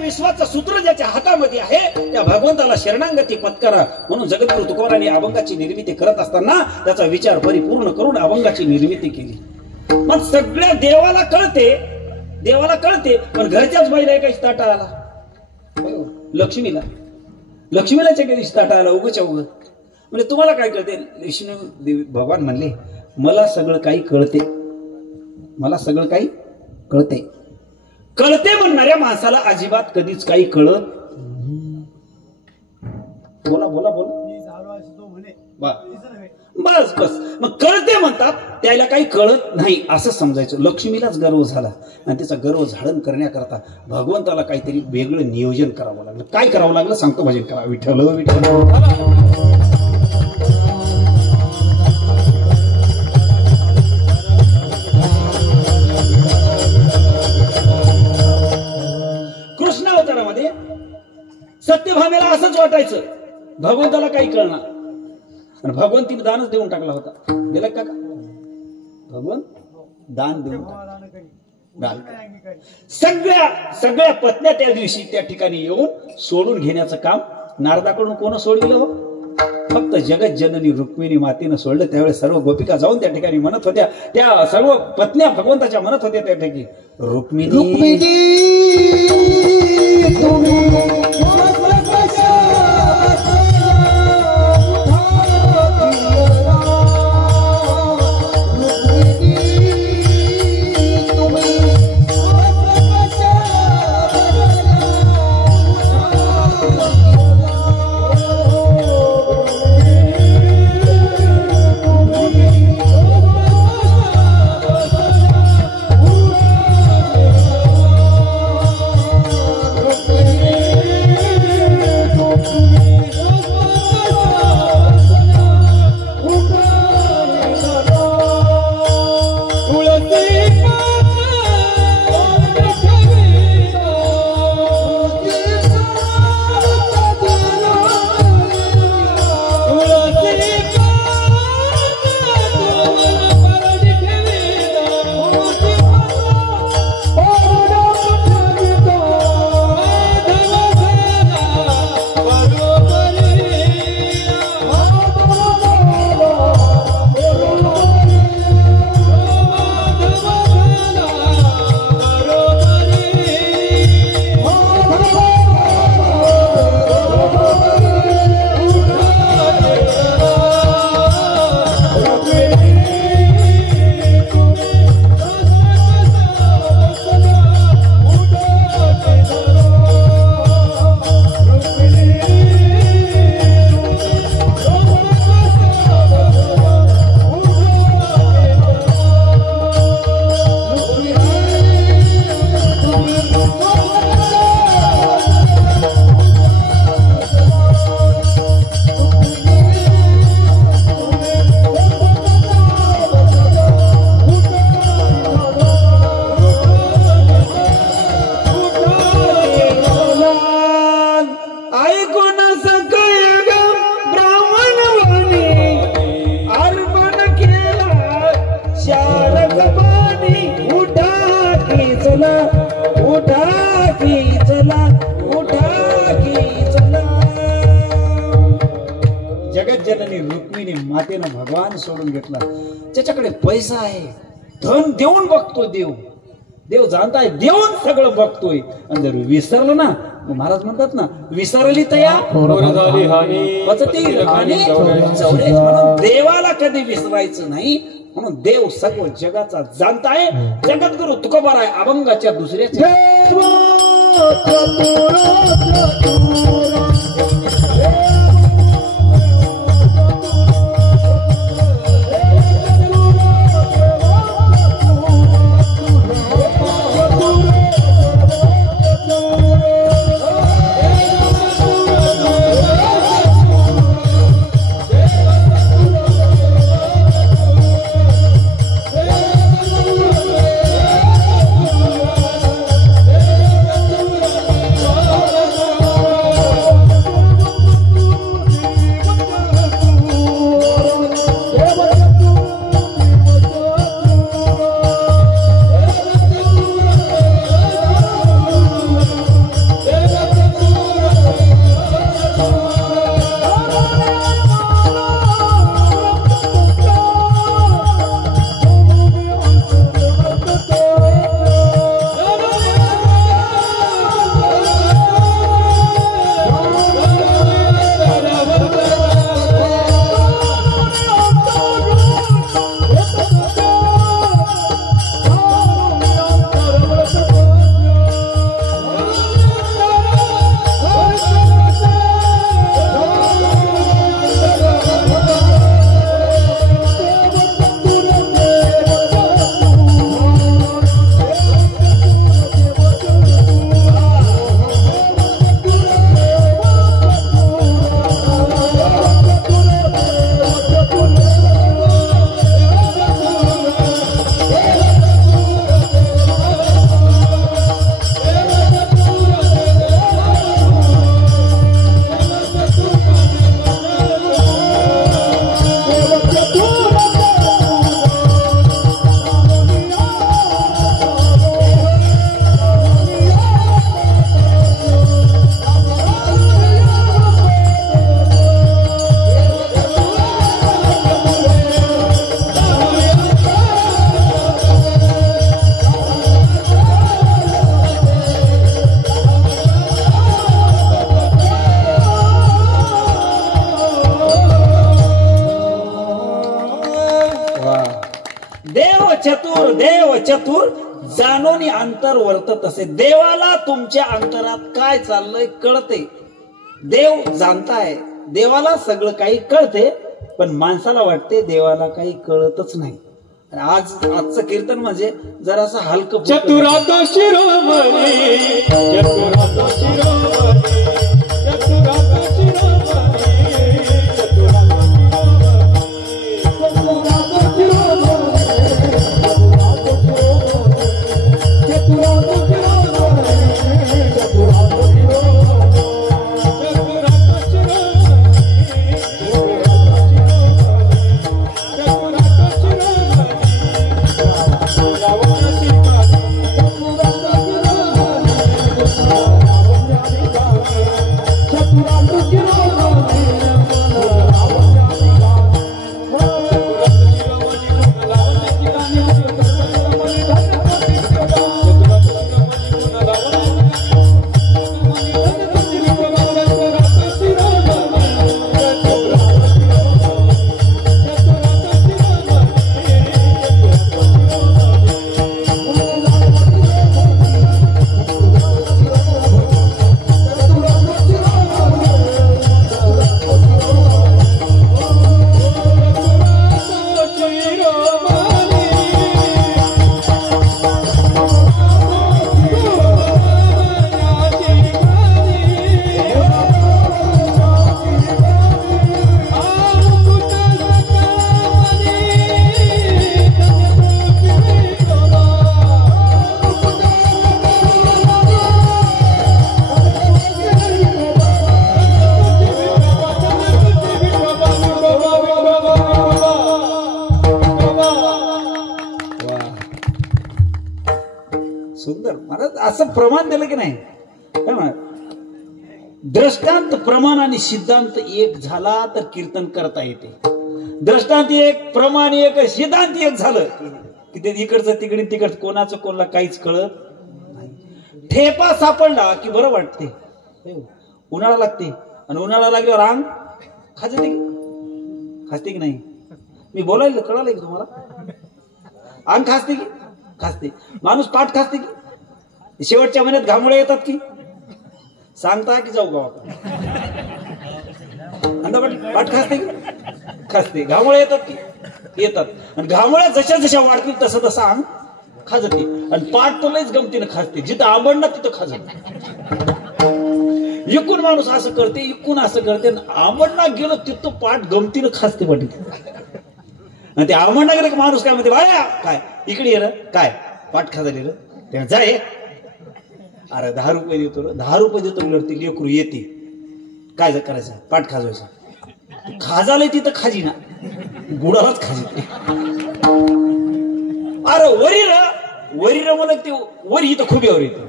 विश्वाचं सूत्र ज्याच्या हातामध्ये आहे त्या भगवंताला शरणागती पत्करा. म्हणून जगद्गुरु तुकोबारांनी अभंगाची निर्मिती करत असताना त्याचा विचार परिपूर्ण करून अभंगाची निर्मिती केली. मग सगळ्या देवाला कळते पण घरच्याच बाईला काही ताटा आला. लक्ष्मीला ताटा आला उगच्या उग. म्हणजे तुम्हाला काय कळते? विष्णू भगवान म्हणले मला सगळं काही कळते, मला सगळं काही कळते. कळते म्हणणाऱ्या माणसाला अजिबात कधीच काही कळत. बोला बोला बोला. बस बस. मग कळते म्हणतात त्याला काही कळत नाही असं समजायचं. लक्ष्मीलाच गर्व झाला आणि त्याचा गर्व झाडण करण्याकरता भगवंताला काहीतरी वेगळं नियोजन करावं लागलं. काय करावं लागलं सांगतो, भजन करा विठ्ठल विठ्ठल. सत्यभामेला असंच वाटायचं भगवंताला काही कळणार आणि भगवंतीने दानच देऊन टाकला होता. दिला का भगवंत दान देऊन सगळ्या पत्न्या त्या दिवशी त्या ठिकाणी येऊन सोडून घेण्याचं काम नारदाकडून कोण सोडविलं हो? फक्त जगत जननी रुक्मिणी मातेनं सोडलं. त्यावेळेस सर्व गोपिका जाऊन त्या ठिकाणी म्हणत होत्या, त्या सर्व पत्न्या भगवंताच्या म्हणत होत्या त्या ठिकाणी रुक्मिणी मातेनं भगवान सोडून घेतला. त्याच्याकडे पैसा आहे, धन देऊन बघतो देव जाणताय, देऊन सगळं बघतोय. आणि जर विसरलं ना, महाराज म्हणतात ना, विसरली तया म्हणून देवाला कधी विसरायचं नाही. म्हणून देव सर्व जगाचा जाणताय. जगद्गुरु तुकोबाराय अभंगाच्या दुसऱ्याच्या चतुर देव चतुर जाणून अंतर वर्तत असे. देवाला तुमच्या अंतरात काय चाललंय कळते. देव जाणताय, देवाला सगळं काही कळते, पण माणसाला वाटते देवाला काही कळतच नाही. आजचं कीर्तन म्हणजे जरासं हलकं. चतुरात शिरोमणी चतुरात शिरोमणी चतुरात सुंदर महाराज असं प्रमाण दिलं की नाही. काय म्हणा, दृष्टांत प्रमाण आणि सिद्धांत एक झाला तर कीर्तन करता येते. दृष्टांत एक, प्रमाण एक, सिद्धांत एक झालं की ते इकडचं तिकडे तिकडचं कोणाचं कोणाला काहीच कळत नाही. ठेपा सापडला की बरं वाटते. उन्हाळा लागते आणि उन्हाळा लागल्यावर अंग खाजते खाजते की नाही. मी बोलायला कळालं की तुम्हाला. अंग खाजते की खाजते. माणूस पाठ खाजते की शेवटच्या महिन्यात घामोळे येतात की सांगता की जाऊ गावाकडे. पाठ खाजते की खाजते. घामोळे येतात की येतात. आणि घामोळ्या जशा जशा वाढतील तसं तसं अंग खाजते. आणि पाठ तर लयच गमतीनं खाजते. जिथं आंबडना तिथं खाजते. इकून माणूस असं करते, इकून असं करते. आंबडना गेलो तिथं पाठ गमतीनं खाजते पाठी. आणि ते आंबडना गेलं की माणूस काय म्हणते, बाळा काय इकडे ये र, काय पाठ खाजली र, ते जाय. अरे 10 रुपये देतो र, 10 रुपये देतो ती लेकरू येते. काय करायचं, पाठ खाजवायचं. खाजालय तिथं खाजी ना, गुडालाच खाजी. अरे वरी र, वरी र म्हणत ते वरी इथं खुब्यावर येते.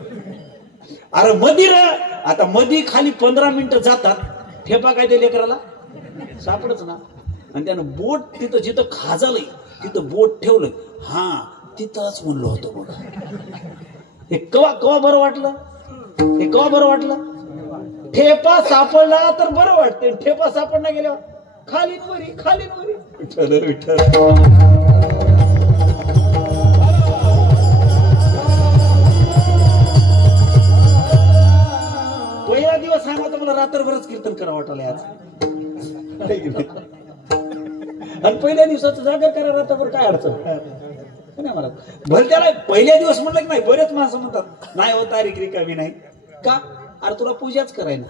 अरे मधी र, आता मधी खाली 15 मिनिटं जातात. ठेपा काय ते लेकराला सापडच ना. आणि त्यानं बोट तिथं जिथं खाजालय तिथं बोट ठेवलं. हा तिथंच म्हणलं होतं बघ. हे कवा कवा बरं वाटलं, हे कवा बरं वाटलं. ठेपा सापडला तर बरं वाटते. ठेपा सापडला गेल्यावर खाली वरी खाली वरी. विठ्ठल विठ्ठल. पहिला दिवस सांगा तर मला रात्रभरच कीर्तन करावं वाटलं आज. आणि पहिल्या दिवसाचं जागर करा रात्रभर, काय अडचण नाही मला. भर त्याला पहिल्या दिवस म्हटलं की नाही. बरेच माणसं म्हणतात नाही हो तारीख रिकामी नाही का. अरे तुला पूजाच कराय ना.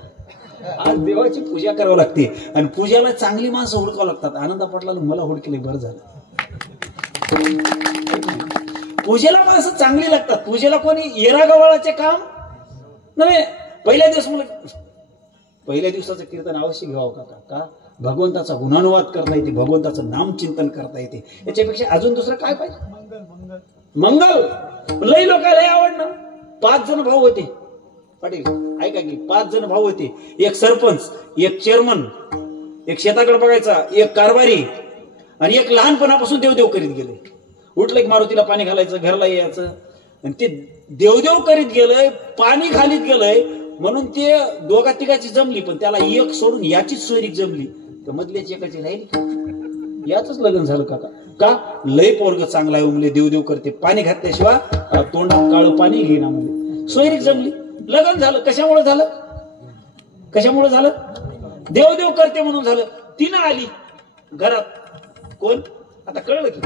आज देवाची पूजा करावी लागते आणि पूजाला चांगली माणसं हुडकावं लागतात. आनंदा पटला मला हुडकेलं बरं झालं. पूजेला माणसं चांगली लागतात. पूजेला कोणी येरा गवाळाचे काम नव्हे. पहिल्या दिवस मला पहिल्या दिवसाचं कीर्तन अवश्य घ्यावं का भगवंताचा गुणानुवाद करता येते, भगवंताचं नामचिंतन करता येते. याच्यापेक्षा अजून दुसरं काय पाहिजे. मंगल लई लोकांना आवडणं. 5 जण भाऊ होते पाटील, ऐका की 5 जण भाऊ होते. एक सरपंच, एक चेअरमन, एक शेताकडे बघायचा, एक कारभारी आणि एक लहानपणापासून देवदेव करीत गेले. उठलं की मारुतीला पाणी घालायचं, घरला यायचं. आणि ते देवदेव करीत गेलंय, पाणी घालीत गेलंय म्हणून ते दोघा तिघाची जमली. पण त्याला एक सोडून याचीच सोयरीक जमली तर मधल्याची एकाची राहिली. याच लग्न झालं का लय पोरग चांगला आहे मुले देव देव करते पाणी घातल्याशिवाय तोंडात काळं पाणी घेईना मुले सोयरीक जमली लग्न झालं कशामुळे झालं देव देव करते म्हणून झालं तिनं आली घरात कोण आता कळलं की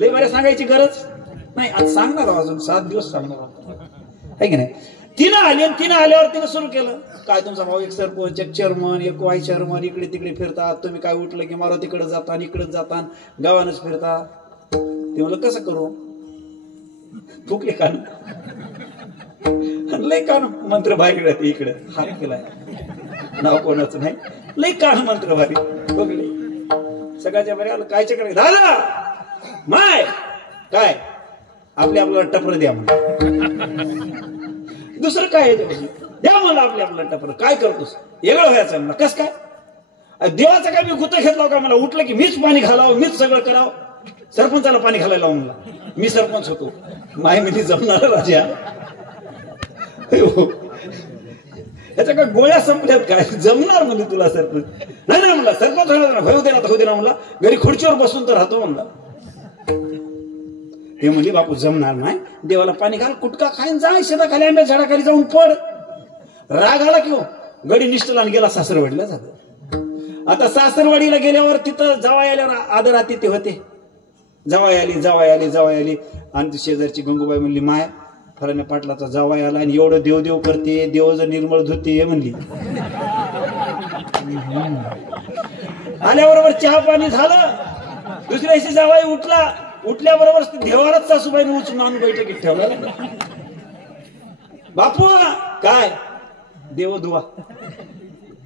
लय बऱ्या सांगायची गरज नाही आज सांगणार अजून 7 दिवस सांगणार आहे की नाही तिनं आली आणि तिनं आल्यावर तिनं सुरू केलं काय तुमचा भाऊ एक सरपंच एक चेअरमन एक वाईस चेअरमन इकडे तिकडे फिरतात तुम्ही काय उठलं की मारो तिकडे जाता इकडेच जाता गावानच फिरता ते म्हणलं कसं करू फुकले कान लय कान मंत्र भारी राहते इकडे हार केलाय नाव कोणाचं नाही लय कान मंत्र भारी फुकले सगळ्याच्या बरे आलं काय चक्र झालं माय काय आपल्याला टपर द्या म्हणून दुसरं काय आहे द्या मला आपल्याला टपर काय करतोस वेगळं व्हायचं मला कस काय देवाचं काय मी गुत घेतला का मला उठलं की मीच पाणी घालावं मीच सगळं करावं सरपंचाला पाणी घालायला म्हणला मी सरपंच होतो माय मी जमणार राजा याच्या काय गोळ्या संपल्यात काय जमणार म्हणजे तुला सरपंच नाही म्हणला सरपंच होऊ दे ना म्हणला घरी खुर्चीवर बसून तर राहतो म्हणला ते म्हणली बापू जमणार नाही देवाला पाणी घाल कुटका खाईन जा शेताखाली आंब्या झाडाखाली जाऊन पड राग आला किंवा गडी निष्ठला गेला सासरवाडीला जातो आता सासरवाडीला गेल्यावर तिथं जावाई आल्यावर आदर आतिथ्य होते जावाई आली आणि ती शेजारची गंगूबाई म्हणली माय फराने पाटलाचा जावाई आला आणि एवढं देव करते देव जर निर्मळ धुते म्हणली आल्याबरोबर चहा पाणी झालं दुसऱ्या दिवशी जावाई उठल्याबरोबर देवालाच सासूबाईने उचलून आणून बैठकीत ठेवला बापू काय देव धुवा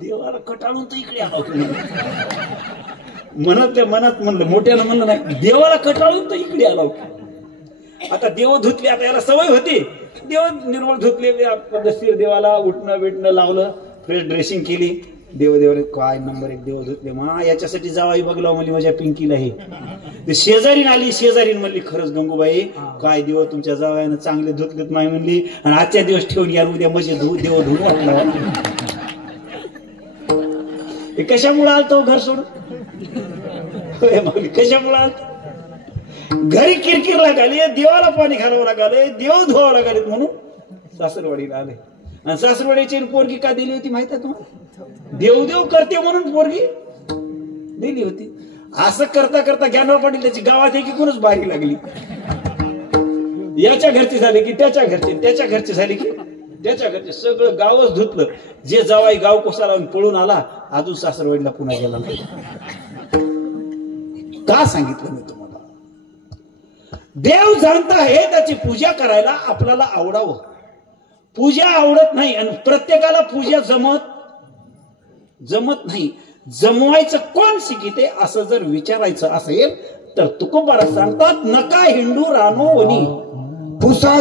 देवाला कटाळून तर इकडे आला मनात म्हणलं मोठ्यानं म्हणलं नाही देवाला कटाळून तर इकडे आला आता देव धुतले आता याला सवय होती देव निर्मळ धुतले पद्धतशीर देवाला उठणं बिटणं लावलं फ्रेश ड्रेसिंग केली देवदेवाला काय नंबर 1 देव धुतले मा याच्यासाठी जावाई बघला म्हणली माझ्या पिंकीला हे शेजारीन आली शेजारीन म्हणली खरंच गंगूबाई काय देव तुमच्या जावाईनं चांगले धुतलेत माय म्हणली आणि आजच्या दिवस ठेवून या उद्या म्हणजे देव धुवून वाटला कशामुळे आलतो घर सोडून कशामुळे आलतो घरी किरकिर लागाली देवाला पाणी घालावं लागले देव धुवावं लागले म्हणून सासरवाडीला आले आणि सासरवाडीची पोरगी का दिली होती माहित आहे तुम्हाला देवदेव करते म्हणून पोरगी दिली होती असं करता करता ज्ञानराव पाटील त्याची गावात एकीकडूनच बारी लागली याच्या घरची झाली की त्याच्या घरची झाली की त्याच्या घरचे सगळं गावच धुतलं जे जावाई गाव कोसा लावून पळून आला अजून सासरवाडीला पुन्हा गेला नाही का सांगितलं मी तुम्हाला देव जाणता हे त्याची पूजा करायला आपल्याला आवडावं पूजा आवडत नाही आणि प्रत्येकाला पूजा जमत नाही जमवायचं कोण शिकिते असं जर विचारायचं असेल तर तुकोबारा सांगतात नका हिंडू रानो वनी पुसा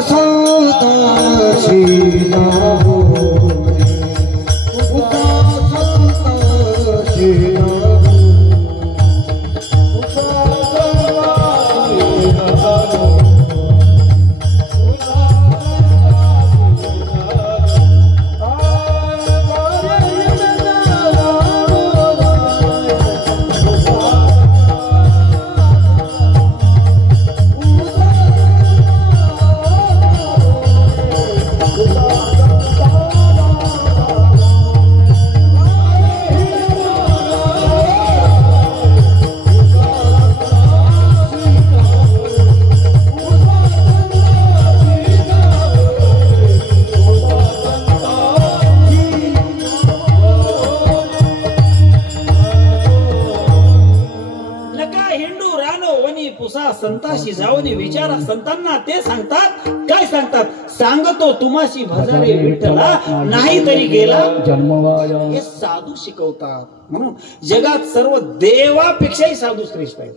संताशी जाऊन विचारा संतांना ते सांगतात काय सांगतात सांगतो तुम्हाशी भजारे विठ्ठला नाही तरी गेला जन्मवाया हे साधू शिकवतात म्हणून जगात सर्व देवापेक्षाही साधू श्रेष्ठ आहेत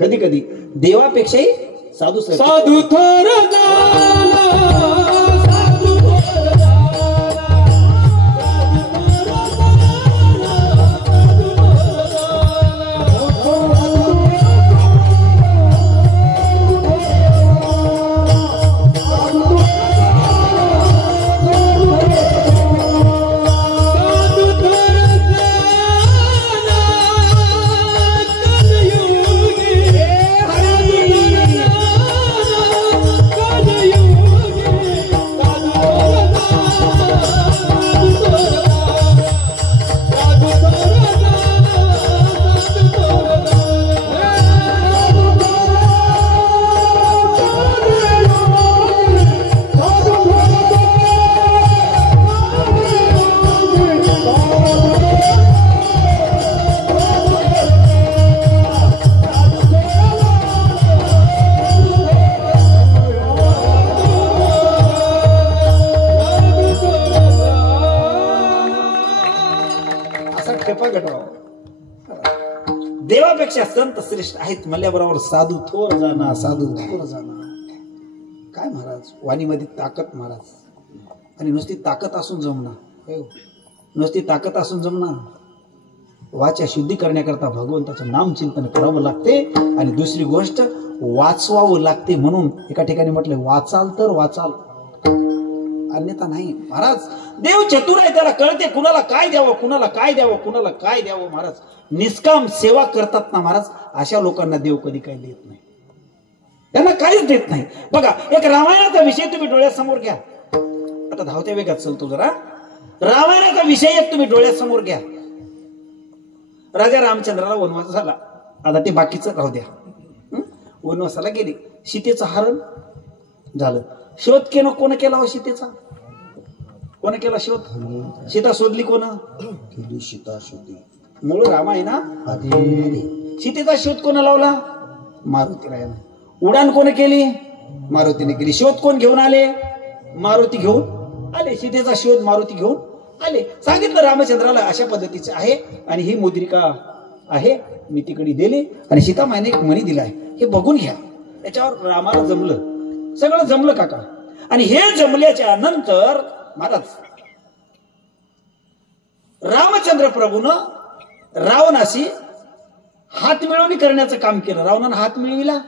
कधी कधी देवापेक्षाही साधू श्रेष्ठ साधू थोर घटावा. देवापेक्षा संत श्रेष्ठ आहेत म्हणल्याबरोबर साधू थोर जाणा, साधू थोर जाणा. काय महाराज वाणीमध्ये ताकद महाराज. आणि नुसती ताकद असून जमणार, नुसती ताकद असून जमणार. वाचा शुद्धी करण्याकरता भगवंताचं नाम चिंतन करावं लागते. आणि दुसरी गोष्ट वाचवावं लागते. म्हणून एका ठिकाणी म्हटलं वाचाल तर वाचाल, अन्यथा नाही. महाराज देव चतुर आहे, त्याला कळते कुणाला काय द्यावं, कुणाला काय द्यावं, कुणाला काय द्यावं. महाराज निष्काम सेवा करतात ना महाराज, अशा लोकांना देव कधी काही देत नाही, त्यांना काहीच देत नाही. बघा एक रामायणाचा विषय तुम्ही डोळ्यासमोर घ्या. आता धावत्या वेगात चलतो जरा. रामायणाचा विषय एक तुम्ही डोळ्यासमोर घ्या. राजा रामचंद्राला वनवास झाला. आता ते बाकीचं राहू द्या. वनवासाला गेले. सीतेचं हरण झालं. शोध कोण केला हो सीतेचा? कोण केला शोध? सीता शोधली कोण केली? सीता शोधली. मूळ राम आहे ना. सीतेचा शोध कोण लावला? मारुतीरायाने. उडान कोण केली? मारुतीने केली. शोध कोण घेऊन आले? मारुती घेऊन आले. सीतेचा शोध मारुती घेऊन आले. सांगितलं रामचंद्राला अशा पद्धतीचं आहे आणि ही मुद्रिका आहे, मी तिकडे दिली आणि सीता मायने एक मणी दिलाय, हे बघून घ्या. त्याच्यावर रामाला जमलं, सगळं जमलं काका. आणि हे जमल्याच्या नंतर महाराज रामचंद्र प्रभूनं रावणाशी हात मिळवणी करण्याचं काम केलं. रावणानं हात मिळविला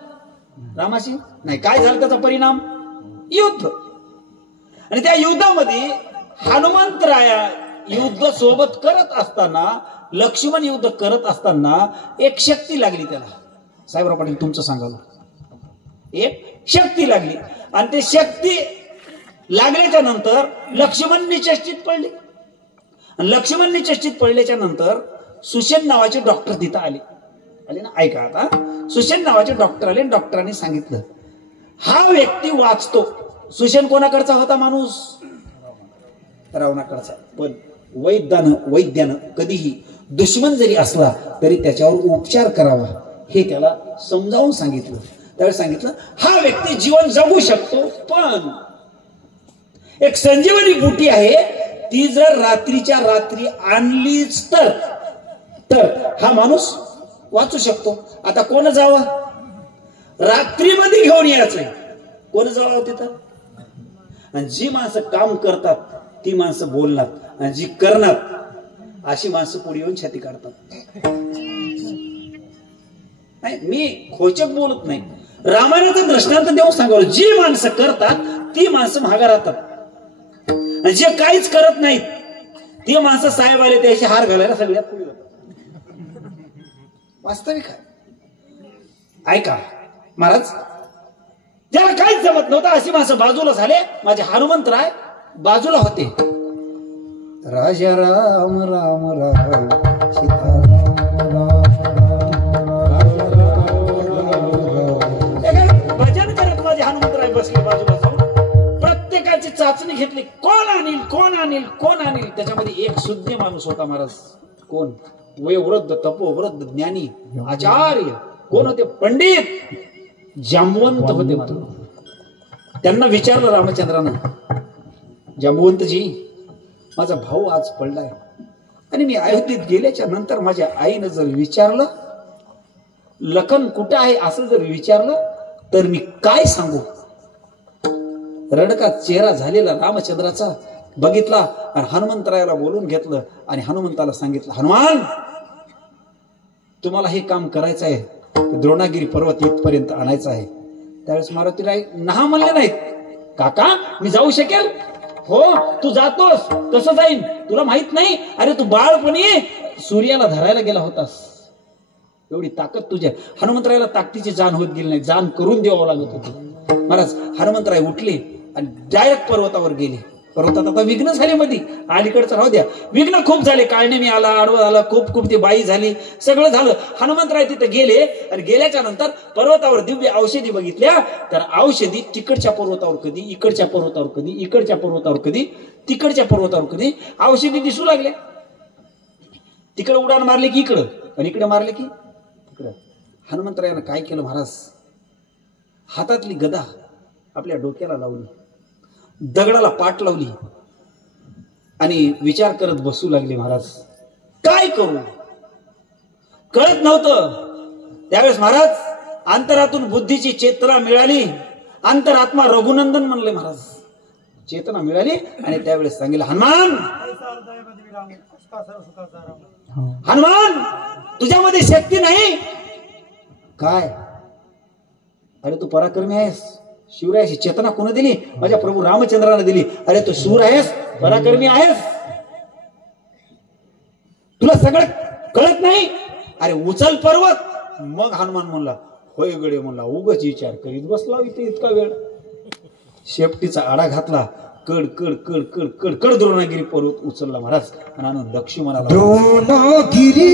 रामाशी नाही. काय झालं त्याचा परिणाम? युद्ध. आणि त्या युद्धामध्ये हनुमंतराया युद्ध सोबत करत असताना, लक्ष्मण युद्ध करत असताना एक शक्ती लागली त्याला. साहेबराव पाटील तुमचं सांगाल. एक शक्ती लागली आणि ते शक्ती लागल्याच्या नंतर लक्ष्मण निचेष्टित पडले. आणि लक्ष्मण निचेष्टित पडल्याच्या नंतर सुषेण नावाचे डॉक्टर तिथं आले ना. ऐका आता, सुषेण नावाचे डॉक्टर आले. डॉक्टरांनी सांगितलं हा व्यक्ती वाचतो. सुषेण कोणाकडचा होता माणूस? रावणाकडचा. पण वैद्यानं कधीही दुश्मन जरी असला तरी त्याच्यावर उपचार करावा हे त्याला समजावून सांगितलं. त्यावेळी सांगितलं हा व्यक्ती जीवन जगू शकतो, पण एक संजीवनी बुटी आहे, ती जर रात्रीच्या रात्री आणलीच तर हा माणूस वाचू शकतो. आता कोण जावं? रात्रीमध्ये घेऊन यायचंय. कोण जावं तिथं? आणि जी माणसं काम करतात ती माणसं बोलणार, आणि जी करणार अशी माणसं पुढे येऊन छाती काढतात. नाही, मी खोचक बोलत नाही. रामायणाचा दृष्टांत देऊन सांगावं. जी माणसं करतात ती माणसं महागा राहतात, आणि जे काहीच करत नाहीत ती माणसं साहेब आले त्याचे हार घालायला सगळ्यात पुढे होतात. वास्तविक आहे. ऐका महाराज, ज्याला काहीच जमत नव्हतं अशी माणसं बाजूला झाले. माझे हनुमंतराय बाजूला होते. राजा राम राम राम सीता भजन करत माझे हनुमंतराय बसले बाजूला जाऊन. प्रत्येकाची चाचणी घेतली. कोण आणील, कोण आणील, कोण आणील. त्याच्यामध्ये एक शुद्ध माणूस होता महाराज. कोण? वयोवृद्ध, तपोवृद्ध, ज्ञानी, आचार्य. कोण होते? पंडित जांबवंत होते. त्यांना विचारलं रामचंद्रानं, जांबवंतजी माझा भाऊ आज पडलाय आणि मी अयोध्येत गेल्याच्या नंतर माझ्या आईनं जर विचारलं लखन कुठं आहे असं जर विचारलं तर मी काय सांगू? रडका चेहरा झालेला रामचंद्राचा बघितला आणि हनुमंतरायाला बोलून घेतलं आणि हनुमंताला सांगितलं, हनुमान तुम्हाला हे काम करायचं आहे, द्रोणागिरी पर्वत इथपर्यंत आणायचं आहे. त्यावेळेस मारुतीराय नहा म्हणले नाहीत. काका मी जाऊ शकेल? हो तू जातोस, कसं जाईन तुला माहित नाही? अरे तू बाळपणी सूर्याला धरायला गेला होतास, एवढी ताकद तुझ्या. हनुमंतरायाला ताकदीची जाण होत गेली नाही, जाण करून द्यावं लागत होती. महाराज हनुमंतराय उठले आणि डायरेक्ट पर्वतावर गेले. पर्वतात आता विघ्न झाले, मध्ये अलीकडचं राहू द्या, विघ्न खूप झाले. काळनेमी आला, आडवं झालं, खूप ती बाई झाली, सगळं झालं. हनुमंतराय तिथे गेले आणि गेल्याच्या नंतर पर्वतावर दिव्य औषधी बघितल्या. तर औषधी तिकडच्या पर्वतावर कधी, इकडच्या पर्वतावर कधी, इकडच्या पर्वतावर कधी, तिकडच्या पर्वतावर कधी औषधी दिसू लागल्या. तिकडे उडान मारले की इकडं, आणि इकडे मारले की तिकडं. हनुमंतरायानं काय केलं महाराज, हातातली गदा आपल्या डोक्याला लावली, दगडाला पाठ लावली आणि विचार करत बसू लागले. महाराज काय करू कळत नव्हतं. त्यावेळेस महाराज अंतरातून बुद्धीची चेतना मिळाली. अंतरात्मा रघुनंदन म्हणले महाराज. चेतना मिळाली आणि त्यावेळेस सांगितलं, हनुमान हनुमान तुझ्यामध्ये शक्ती नाही काय? अरे तू पराक्रमी आहेस. शिवरायाची चेतना कोण दिली? माझ्या प्रभू रामचंद्राने दिली. अरे तू शूर आहेस, पराक्रमी आहेस, तुला सगळं कळत नाही? अरे उचल पर्वत. मग हनुमान म्हणला, होय गडे म्हणला, उगाच विचार करीत बसला इथे इतका वेळ. शेपटीचा आडा घातला. कड कड कड कड कड कड द्रोणागिरी पर्वत उचलला महाराज. आणि लक्ष्मणाला द्रोणागिरी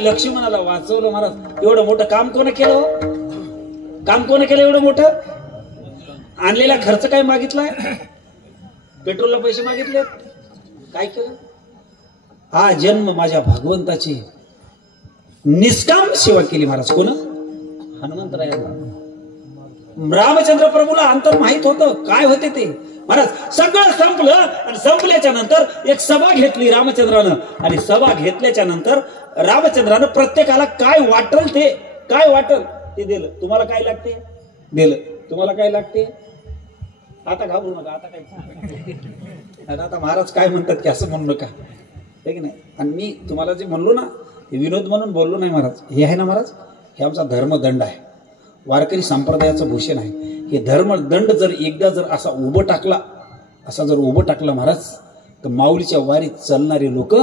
लक्ष्मणाला वाचवलं महाराज. एवढं मोठं काम कोण केलं? काम कोण केलं एवढं मोठं? आणलेला खर्च काय मागितलाय? पेट्रोलला पैसे मागितले? काय केलं? हा जन्म माझ्या भगवंताची निष्काम सेवा केली महाराज. कोण? हनुमंतरायाला. रामचंद्र प्रभूला अंतर माहित होतं काय होते ते. महाराज सगळं संपलं आणि संपल्याच्या नंतर एक सभा घेतली रामचंद्रानं. आणि सभा घेतल्याच्या नंतर रामचंद्रानं प्रत्येकाला काय वाटल ते, काय वाटल ते दिलं. तुम्हाला काय लागते दिलं, तुम्हाला काय लागते. आता घाबरू नका. आता काय आता महाराज काय म्हणतात की असं म्हणू नका, हे की नाही. आणि मी तुम्हाला जे म्हणलो ना, विनोद म्हणून बोललो नाही महाराज. हे आहे ना महाराज, हे आमचा धर्मदंड आहे, वारकरी संप्रदायाचं भूषण आहे. हे धर्मदंड जर एकदा जर असा उभं टाकला, असा जर उभं टाकला महाराज, तर माऊलीच्या वारीत चालणारे लोक,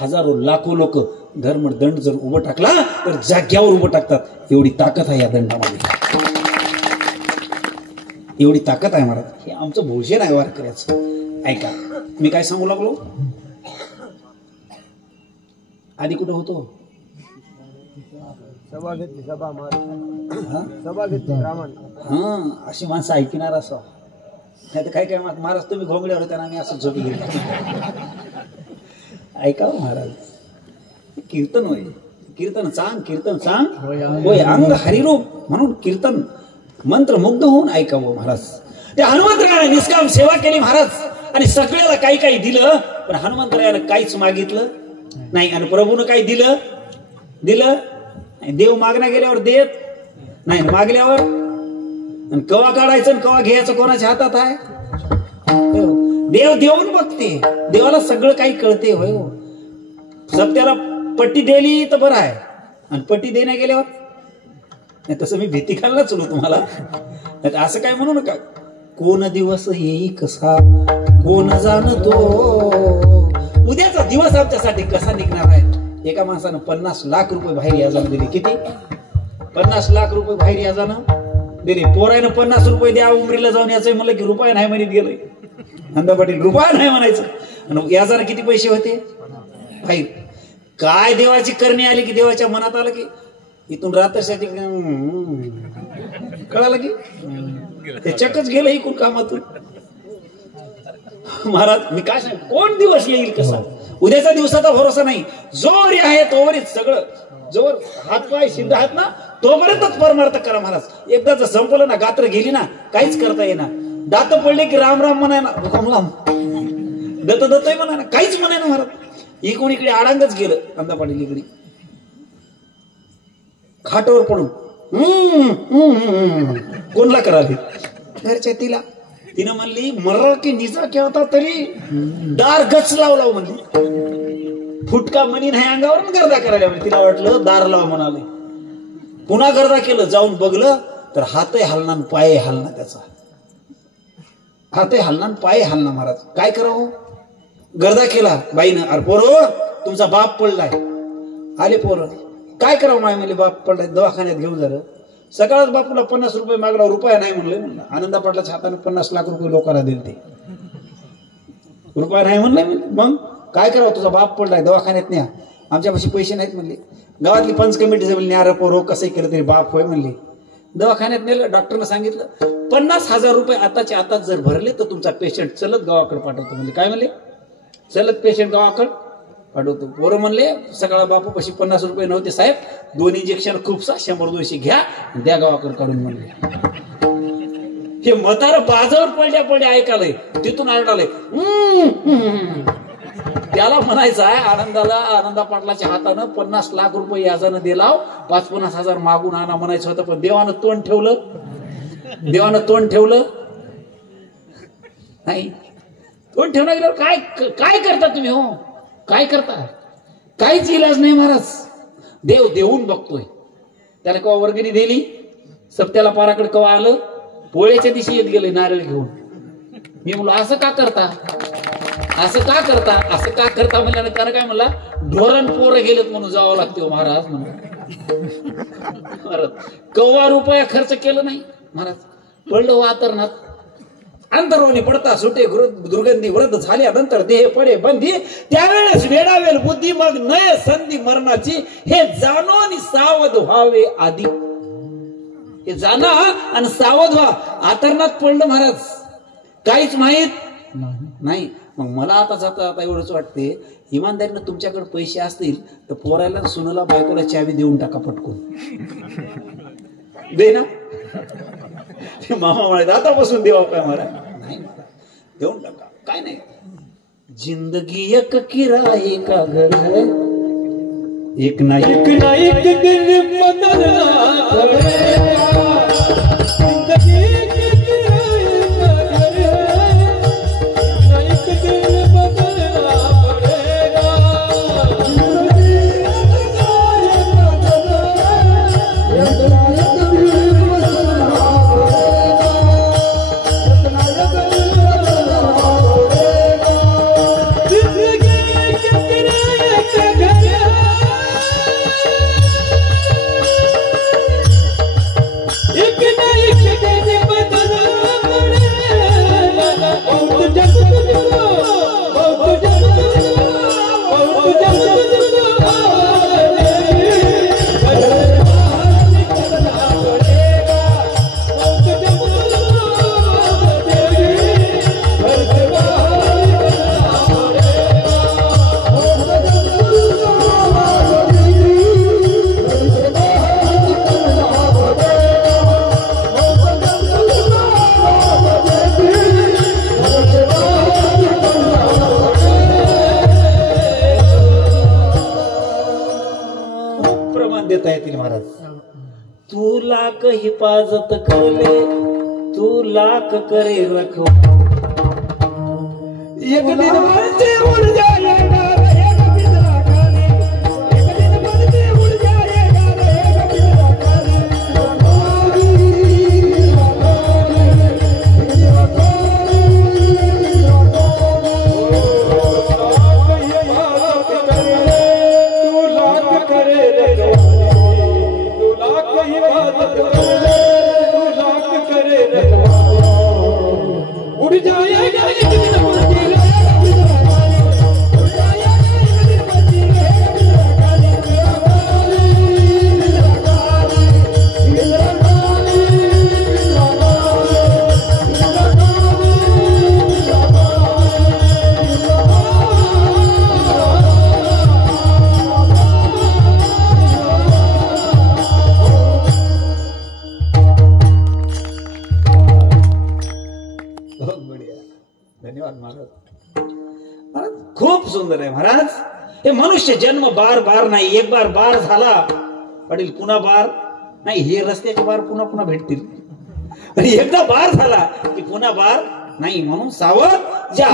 हजारो लाखो लोक धर्मदंड जर उभं टाकला तर जाग्यावर उभं टाकतात. एवढी ताकद आहे या दंडामध्ये, एवढी ताकद आहे महाराज. हे आमचं भूषण आहे वारकऱ्याचं. ऐका मी काय सांगू लागलो. आधी कुठं होतो? सभा घेतली, सभा सभा घेतली रामान. हा अशी माणसं ऐकणार असं नाही तर काय काय महाराज तुम्ही घोंगड्यावर होत्या ना, आम्ही असं झोपी घेतली. ऐकावं महाराज, कीर्तन होय, कीर्तन सांग, कीर्तन सांग होय अंग हरिरूप म्हणून कीर्तन मंत्र मुग्ध होऊन ऐकावं महाराज. त्या हनुमंतरायाने निष्काम सेवा केली महाराज. आणि सगळ्याला काही काही दिलं, पण हनुमंतरायानं काहीच मागितलं नाही. आणि प्रभूनं काही दिलं दिलं नाही. देव मागण्या गेल्यावर देत नाही, मागल्यावर. आणि कवा काढायचं आणि कवा घ्यायचं कोणाच्या हातात आहे. देव देऊन बघते, देवाला सगळं काही कळते. होय हो, सत्याला पट्टी दिली तर बरं आहे, आणि पट्टी देण्या गेल्यावर नाही. तसं मी भीती घालला चलो तुम्हाला. असं काय म्हणू नका. कोण दिवस येई कसा कोण जाणतो, उद्याचा दिवस आमच्यासाठी कसा निघणार आहे. एका माणसानं 50 लाख रुपये बाहेर याजानं दिले. किती? 50 लाख रुपये बाहेर याजानं दिली. पोरायनं 50 रुपये द्या उमरीला जाऊन याचं म्हणलं की रुपया नाही म्हणत गेलोय. नंदा पाटील रुपया नाही म्हणायचं. आणि याचा किती पैसे होते भाई. काय देवाची करणी आली की देवाच्या मनात आलं की इथून रात्रसाठी कळालं की ते चकच गेलं इकून कामातून. महाराज मी काय सांग कोण दिवस येईल कसा उद्याचा दिवसाचा भरोसा नाही. जोर आहे तोवरीच सगळं. जोर हातपाय सिद्ध आहेत ना तोपर्यंतच परमार्थ करा महाराज. एकदा जर संपलं ना गात्र गेली ना काहीच करता येणार. दात पडले की राम राम म्हणाय ना दत्त दत्त म्हणा ना काहीच म्हणाय ना महाराज. इकडून इकडे आडांगच गेलं. नंदा पाटील इकडे खाटावर पडून कोणला करावी घरच्या तिला. तिनं म्हणली मर की निजा केवता तरी दार गच लाव म्हणली. फुटका मनी नाही अंगावर गर्दा करायला म्हणजे तिला वाटलं दार लाव म्हणाले. पुन्हा गर्दा केलं. जाऊन बघलं तर हातही हलना पाय हलना. त्याचा हातही हलना पाय हलना. महाराज काय करावं. गर्दा केला बाईनं. अरे पोरं तुमचा बाप पडलाय. आले पोरं काय करावं माय म्हणले बाप पडलाय दवाखान्यात घेऊन झालं. सकाळच बापूला 50 रुपये मागला रुपया नाही म्हणलं. आनंदा पाटलाच्या हाताने 50 लाख रुपये लोकांना दिले. ते रुपया नाही म्हणलंय. मग काय करावं तुझा बाप पडलाय दवाखान्यात न्या. आमच्यापाशी पैसे नाहीत म्हणले. गावातली पंच कमिटी जवळ न्या पोरो कसं केलं तरी बाप होय म्हणले. दवाखान्यात नेलं. डॉक्टरनं सांगितलं 50,000 रुपये आताच्या आताच जर भरले तर तुमचा पेशंट चलत गावाकडे पाठवतो म्हणले. काय म्हणले चलत पेशंट गावाकडे पाठवतो. पोरं म्हणले सकाळ बापू पाशी 50 रुपये नव्हते साहेब. 2 इंजेक्शन खूपसा 100-200 घ्या द्या गावाकडे काढून म्हणले. हे म्हातारं बाजावर पडल्या ऐकालय. तिथून आरडालय. त्याला म्हणायचं आहे आनंदा पाटलाच्या हातानं 50 लाख रुपये याजानं दिला. 50,000 मागून आणा म्हणायचं होतं. पण देवानं तोंड ठेवलं नाही. तोंड ठेवणं गेल्यावर काय करता तुम्ही हो. काय करता काहीच इलाज नाही महाराज. देव देऊन बघतोय. त्याला कवा वर्गणी दिली सप्त्याला पाराकडे कवा आलं. पोळ्याच्या दिवशी येत गेले नारळ घेऊन. मी म्हणलो असं का करता म्हणल्याने त्यानं काय म्हणला ढोरण पोरं गेलेत म्हणून जावं लागते महाराज म्हणून. कवा रुपया खर्च केलं नाही महाराज. पडलं वातरणात अंतरोनी पडता सुटे दुर्गंधी व्रत झाल्यानंतर देह पडे बंदी. त्यावेळेस वेळावेळ बुद्धी मग नय संधी मरणाची. हे जाणो आणि सावध व्हावे आधी. हे जाणा आणि सावध व्हा. आतरणात पडलं महाराज काहीच माहित नाही. मग मला आता एवढंच वाटते इमानदारीनं तुमच्याकडे पैसे असतील तर पोरायला सुनाला बायकोला चावी देऊन टाका पटकून. दे ना मामा म्हणायचं आतापासून देवा काय मला नाही देऊन टाका काय नाही. जिंदगी एक किराए का घर है. एक ना एक दिन बदलना पड़ेगा. जिंदगी एक किराए का घर है. एक दिन बदलना पड़ेगा. देता येतील महाराज. तू लाख हिफाजत करले तू लाख करे रखो. एक दिन मरते उड़ जाएगा एक बिजला खाने. एक दिन मरते उड़ जाएगा एक बिजला खाने. तू लाख करे रखो. तू लाख खूप सुंदर आहे महाराज. हे मनुष्य जन्म बार बार नाही, एक बार बार झाला पाटील पुन्हा बार नाही. हे रस्त्याचे बार पुन्हा पुन्हा भेटतील, आणि एकदा बार झाला की पुन्हा बार नाही. म्हणून सावध ज्या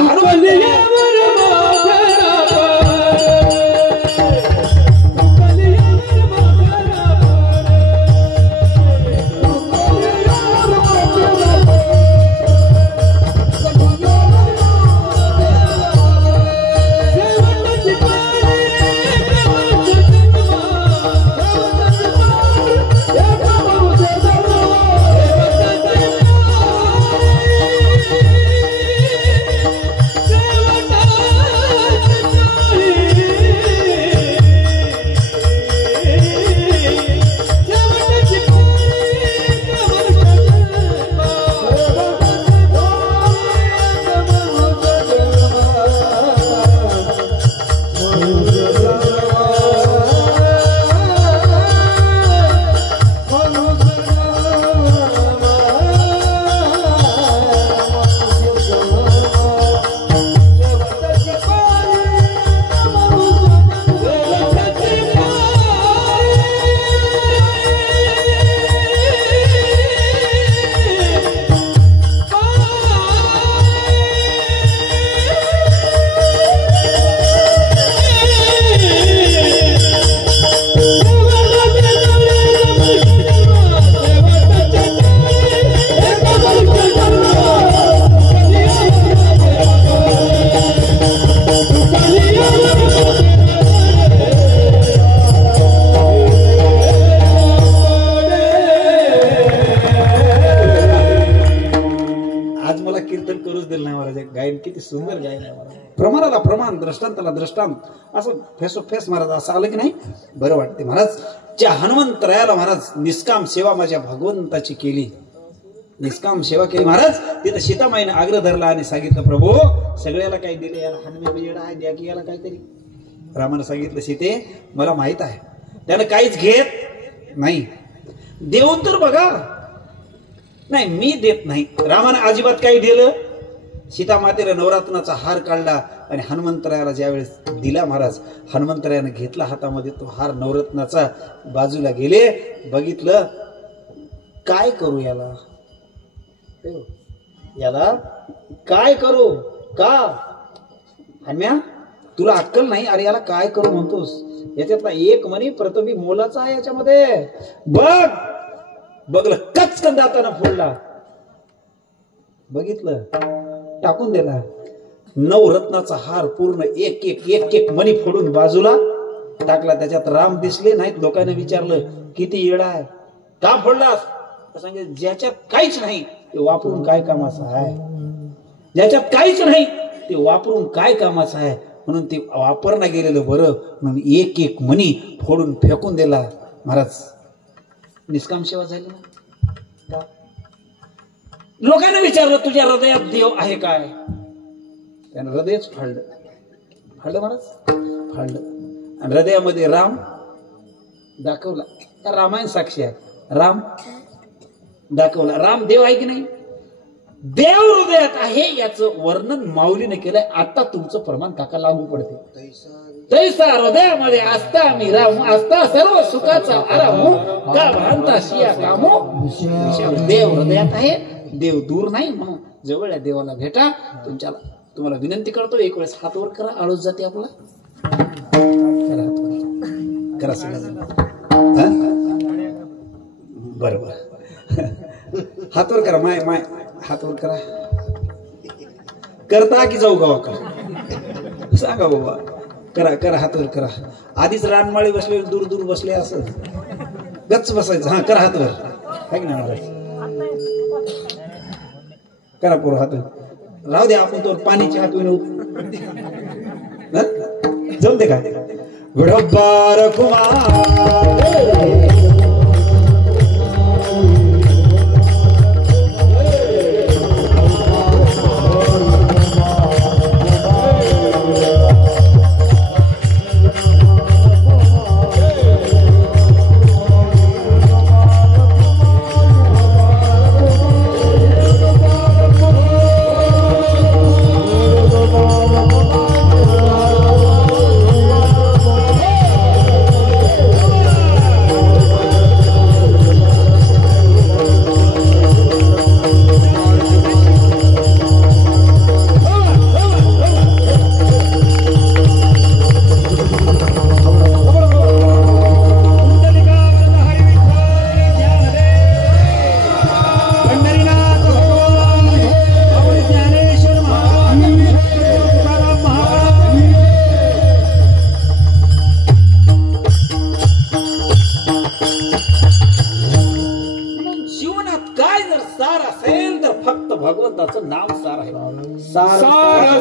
गायन किती सुंदर गायन आहे महाराज. प्रमाणाला प्रमाण, दृष्टांताला दृष्टांत, असं फेस ऑफ फेस महाराज असं आलं की नाही बरं वाटते महाराज. ज्या हनुमंतरायाला महाराज निष्काम सेवा माझ्या भगवंताची केली, निष्काम सेवा केली महाराज. तिथं सीतामाईने आग्रह धरला आणि सांगितलं प्रभू सगळ्याला काही दिले, याला हनुमान येडा आहे, द्या की याला काहीतरी. रामानं सांगितलं सीते मला माहित आहे त्यानं काहीच घेत नाही, देऊन तर बघा. नाही मी देत नाही. रामानं अजिबात काही दिलं. सीता मातेला नवरत्नाचा हार काढला आणि हनुमंतरायाला ज्यावेळेस दिला महाराज, हनुमंतरायानं घेतला हातामध्ये तो हार नवरत्नाचा, बाजूला गेले, बघितलं काय करू याला, याला काय करू, का हन्म्या तुला अक्कल नाही, अरे याला काय करू म्हणतोस, याच्यातला एक मनी प्रतबी मोलाचा आहे याच्यामध्ये, बघ. बघलं कचकन दातानं फोडला, बघितलं टाकून दिला. नवरत्नाचा हार पूर्ण एक एक एक एक मणी फोडून बाजूला टाकला. त्याच्यात राम दिसले नाहीत. लोकांनी विचारलं किती येडा आहे, का फोडलास? सांगितलं ज्याच्यात काहीच नाही ते वापरून काय कामाचं आहे, ज्याच्यात काहीच नाही ते वापरून काय कामाचं आहे, म्हणून ते वापरणं गेलेलं बरं म्हणून एक एक मणी फोडून फेकून दिला महाराज. निष्काम सेवा झाली ना. लोकांना विचारलं तुझ्या हृदयात देव आहे काय? त्यानं हृदयच फाडलं, फाडलं महाराज, फाडलं. आणि हृदयामध्ये राम दाखवला. रामायण साक्षी आहे, राम दाखवला. राम देव आहे की नाही? देव हृदयात आहे याचं वर्णन माऊलीने केलंय. आता तुमचं प्रमाण काका लागू पडते. तैसा हृदयामध्ये असता आम्ही राम, असता सर्व सुखाचा आरामो, का भांता शिया कामो. देव हृदयात आहे, देव दूर नाही. म्हणून जवळ देवाला भेटा. तुम्हाला विनंती करतो, एक वेळेस हात वर करा, आळस जाते आपला. करा सगळं बरोबर. हात वर करा, माय माय हात वर करा. करता की जाऊ गावाकडे सांगा बाबा. करा करा हात वर करा. आधीच रानमाळी बसले, दूर दूर बसले, असं गच्च बसायचं. हा करा हात वर, आहे की नाही? करा पोर हात. राहू दे आपण तो पाणीचे हात जमते का? विडंबार कुमार सार असेल तर फक्त भगवंताचं नाम सार आहे. सार सार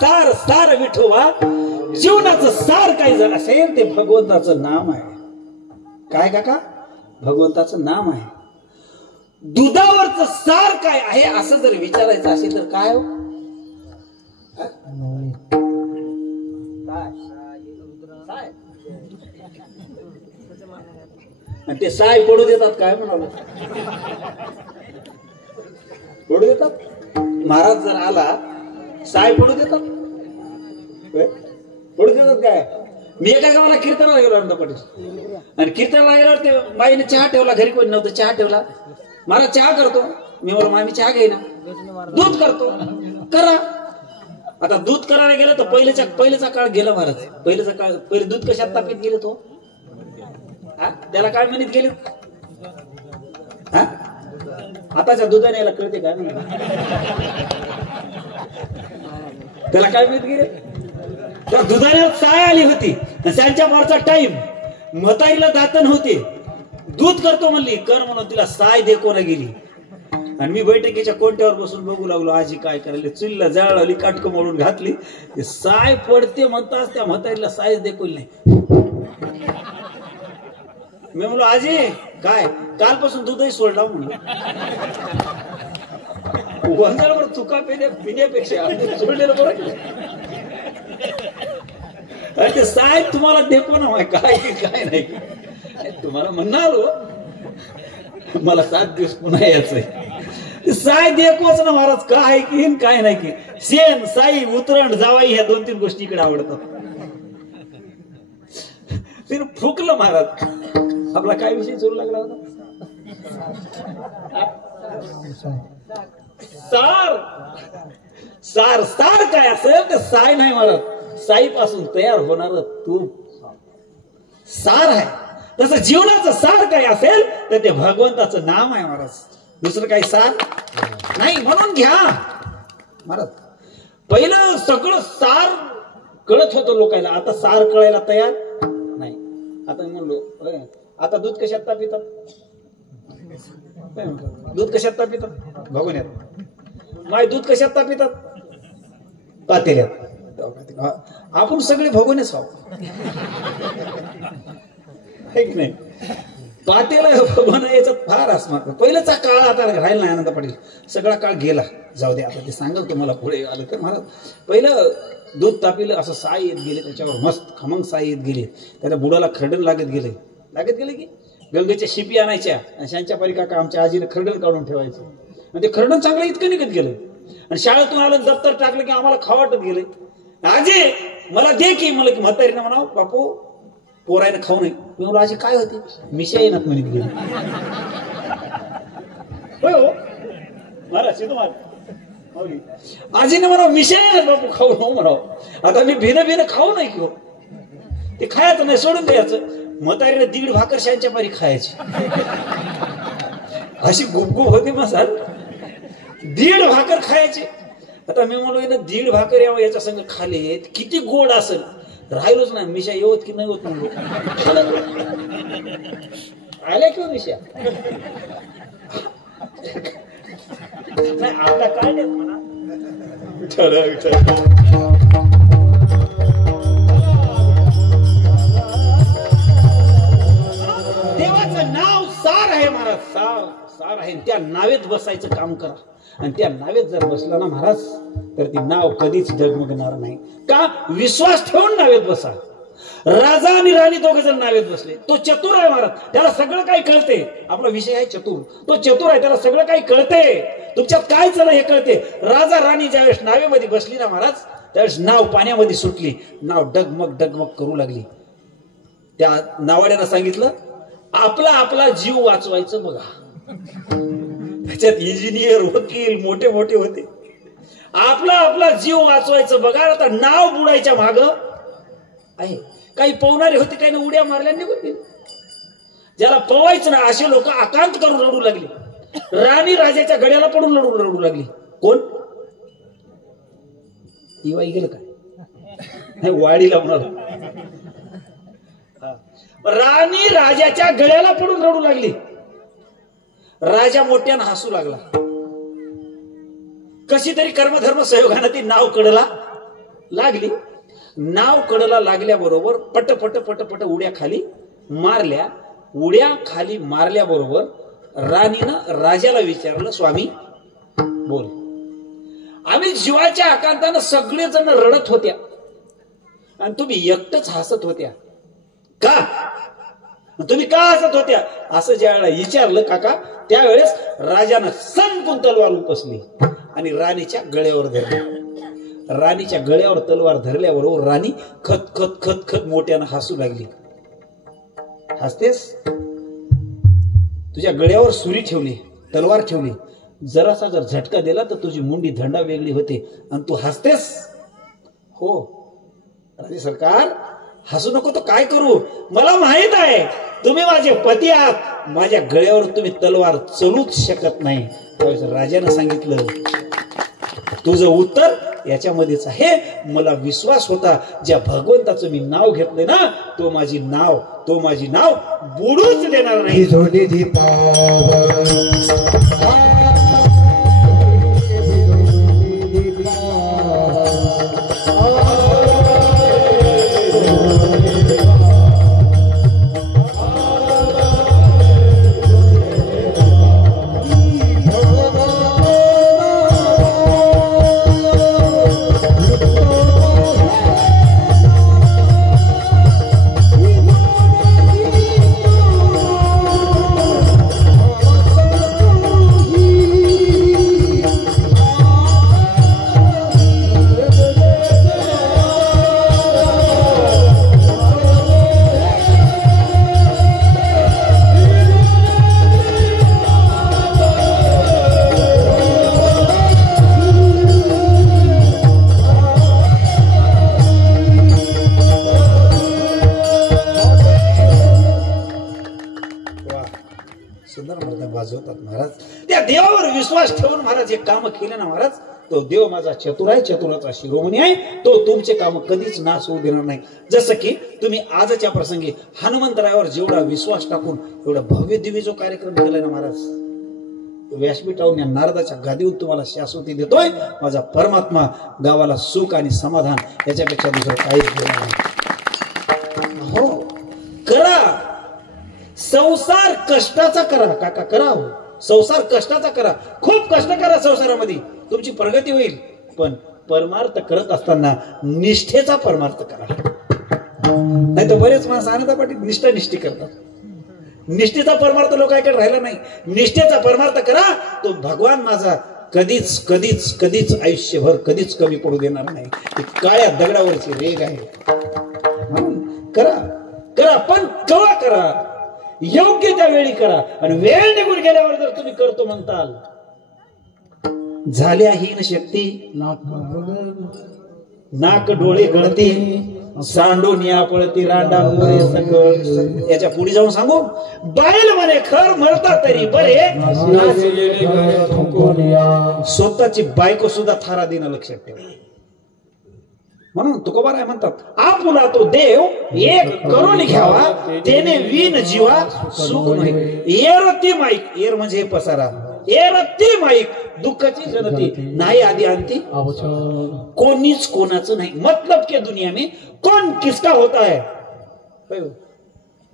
सार सार विठोबा जीवनाचं सार काय जर असेल ते भगवंताचं नाम आहे. काय काका? भगवंताचं नाम आहे. दुधावरचं सार काय आहे असं जर विचारायचं असेल तर काय हो? ते साय पडू देतात काय म्हणाल? पडू देतात. महाराज जर आला साय पडू देतात. पडू देतात काय? मी एका गावाला कीर्तनाला गेलो अनंत पाटील आणि कीर्तनाला गेल्यावर ते बाईने चहा ठेवला. घरी कोणी नव्हतं. चहा ठेवला. महाराज चहा करतो. मी म्हणलो मामी चहा घेईना. दूध करतो. करा. आता दूध करायला गेलं तर पहिलेचा काळ गेला महाराज. पहिले दूध कशात तापीत गेले तो? त्याला काय म्हणत गेले? आताच्या दुधाने याला कळते काय म्हणत? त्याला काय म्हणत गेले? त्या दुधाला साय आली होती. त्यांच्या मारचा टाइम म्हातारीला दातन होते. दूध करतो म्हणली. कर म्हणून तिला साय देखोना गेली. आणि मी बैठकीच्या कोणत्यावर बसून बघू लागलो आजी काय करायला. चुलीला जाळ आली. काटकं मोडून घातली. साय पडते म्हणताच त्या म्हातारीला सायच देखोल नाही. मी म्हणलो आजी काय कालपासून दूधही सोडला म्हणलं. वंजाळवर चुका पिण्यापेक्षा सोडलेलं बरं. ते साहेब तुम्हाला देखो ना काय काय नाही. तुम्हाला म्हणणार मला 7 दिवस पुन्हा यायचंय. साय देखोच ना महाराज. काय की काय नाही की. शेण साई उतरण जावाई ह्या 2-3 गोष्टी इकडे आवडतात. तिने फुकलं महाराज. आपला काय विषय सुरू लागला होता? सार सार सार काय असेल तर साय नाही महाराज. साईपासून तयार होणार तूप सार आहे. तसं जीवनाचं सार काय असेल तर ते भगवंताचं नाम आहे महाराज. दुसरं काही सार नाही. म्हणून घ्या महाराज. पहिलं सगळं सार कळत होतं लोकांना. आता सार कळायला तयार नाही. आता म्हणलो आता दूध कशात तापितात? दूध कशात तापितात? भगवण्यात. माय दूध कशात तापितात? पातेल्यात. आपण सगळे भगवनेच आहोत. नाही पातेला भगवान याच्यात फार असणार. पहिल्याचा काळ आता राहिला नाही आनंद पाटील. सगळा काळ गेला. जाऊ दे आता ते सांगाल तुम्हाला पुढे आलं तर महाराज. पहिलं दूध तापिलं असं साय येत गेले. त्याच्यावर मस्त खमंग साय येत गेले. त्याच्या बुडाला खरडण लागत गेले की गंगेच्या शिपी आणायच्या. आणि त्यांच्या परी काका आमच्या आजीने खरडण काढून ठेवायचे. आणि ते खरडण चांगलं इतकं निघत गेलं. आणि शाळेतून आलं दप्तर टाकलं की आम्हाला खावाटत गेले. आजी मला दे की. मला म्हातारीनं म्हणावं बापू पोरायनं खाऊ नये. मी म्हणलो आजी काय होते? मिशा येणार म्हणत गेली. होय हो महाराज आजीने म्हणावं मिशा येणार बापू खाऊ नको म्हणावं. आता मी भिन खाऊ नाही किंवा ते खायचं नाही सोडून द्यायचं. म्हातारीने 1.5 भाकर शांच्या पारी खायची अशी गुपगुप होती मसाल. 1.5 भाकर खायची. आता मी म्हणलो 1.5 भाकर यावं याच्या संग खाले किती गोड असेल. राहिलोच नाही. मिशा येवत की नाही होत म्हणलो. आल्या किंवा मिशा नाही आता काय नाही म्हणा. देवाचं नाव सार आहे महाराज. सार आहे. त्या नावेत बसायचं काम करा. आणि त्या नावेत जर बसला ना महाराज तर ती नाव कधीच डगमगणार नाही. का? विश्वास ठेवून नावेत बसा. राजा आणि राणी दोघे जण नावेत बसले. तो चतुर आहे महाराज. त्याला सगळं काही कळते. आपला विषय आहे चतुर. तो चतुर आहे. त्याला सगळं काही कळते. तुमच्यात काय चाललं हे कळते. राजा राणी ज्यावेळेस नावेमध्ये बसली ना महाराज त्यावेळेस नाव पाण्यामध्ये सुटली. नाव डगमग करू लागली. त्या नावाड्यानं सांगितलं आपला जीव वाचवायचं बघा. त्याच्यात इंजिनियर वकील मोठे होते. आपला जीव वाचवायचं बघा. आता नाव बुडायच्या माग आहे. काही पवणारे होते काही उड्या मारल्या निघून गेले. ज्याला पवायचं ना असे लोक आकांत करून रडू लागले. राणी राजाच्या गड्याला पडून रडू लागली. कोण? इवाई गेलं काय? वाडीला म्हणाला. राणी राजाच्या गळ्याला पडून रडू लागली. राजा मोठ्यानं हसू लागला. कशी तरी कर्मधर्म सहयोगाने ती नाव कडला लागली. नाव कडला लागल्याबरोबर पट उड्या खाली मारल्या. उड्या खाली मारल्याबरोबर राणीनं राजाला विचारलं स्वामी बोल. आम्ही जीवाच्या आकांतानं सगळेजण रडत होत्या आणि तुम्ही एकटच हसत होत्या का? तुम्ही का हसत होत्या असं ज्यावेळेला विचारलं काका त्यावेळेस राजानं सणकून तलवार उपसली आणि राणीच्या गळ्यावर धरली. राणीच्या गळ्यावर तलवार धरल्याबरोबर राणी खत खत खत खत मोठ्यानं हसू लागली. हसतेस? तुझ्या गळ्यावर सुरी ठेवली, तलवार ठेवली. जरासा जर झटका दिला तर तुझी मुंडी धंडा वेगळी होते आणि तू हसतेस? हो राजे सरकार हसू नको तर काय करू? मला माहित आहे तुम्ही माझे पती आहात. माझ्या गळ्यावर तुम्ही तलवार चलूच शकत नाही. राजानं सांगितलं तुझं उत्तर याच्यामध्येच आहे. मला विश्वास होता ज्या भगवंताचं मी नाव घेतलंय ना तो माझी नाव बुडूच देणार नाही. महाराज त्या देवावर विश्वास ठेवून महाराज एक काम केले ना महाराज तो देव माझा चतुर आहे, चतुराचा शिरोमणी आहे. तो तुमचे काम कधीच नाश होऊ देणार नाही. जसं की तुम्ही आजच्या प्रसंगी हनुमंतरायावर जेवढा विश्वास टाकून एवढा भव्य दिव्य जो कार्यक्रम केलाय ना महाराज व्यासपीठावरून या नारदाच्या गादीवर तुम्हाला शाश्वती देतोय. माझा परमात्मा गावाला सुख आणि समाधान याच्यापेक्षा दुसरं काहीच देणार नाही. हो करा संसार कष्टाचा करा काका करा. हो संसार कष्टाचा करा. खूप कष्ट करा संसारामध्ये तुमची प्रगती होईल. पण परमार्थ करत असताना निष्ठेचा परमार्थ करा. नाही तर बरेच माणसं आनंदा पाटील निष्ठी करतात. निष्ठेचा परमार्थ लोकांकडे राहिला नाही. निष्ठेचा परमार्थ करा. तो भगवान माझा कधीच कधीच कधीच आयुष्यभर कधीच कमी पडू देणार नाही. ती काळ्या दगडावरची रेग आहे. करा करा, पण केव्हा करा, योग्य त्या वेळी करा. आणि वेळ निघून गेल्यावर जर तुम्ही करतो म्हणताल, झाल्या हीन शक्ती नाक डोळे गळती, सांडून या पळती रांडा मोरे सकळ. याच्या पुढे जाऊन सांगू, बायल म्हणे खर मरता तरी बरे, स्वतःची बायको सुद्धा थारा देणं लक्षात ठेवा. म्हणून तुकोबाराय म्हणतात, आपुला तो देव एक करून घ्यावा, त्याने विन जीवा सुख नाही. एरती माईक, एर म्हणजे हे पसारा, एरती माईक दुःखाची जनती नाही आधी आणती कोणीच कोणाचं नाही. मतलब के दुनिया में कौन किसका होता है.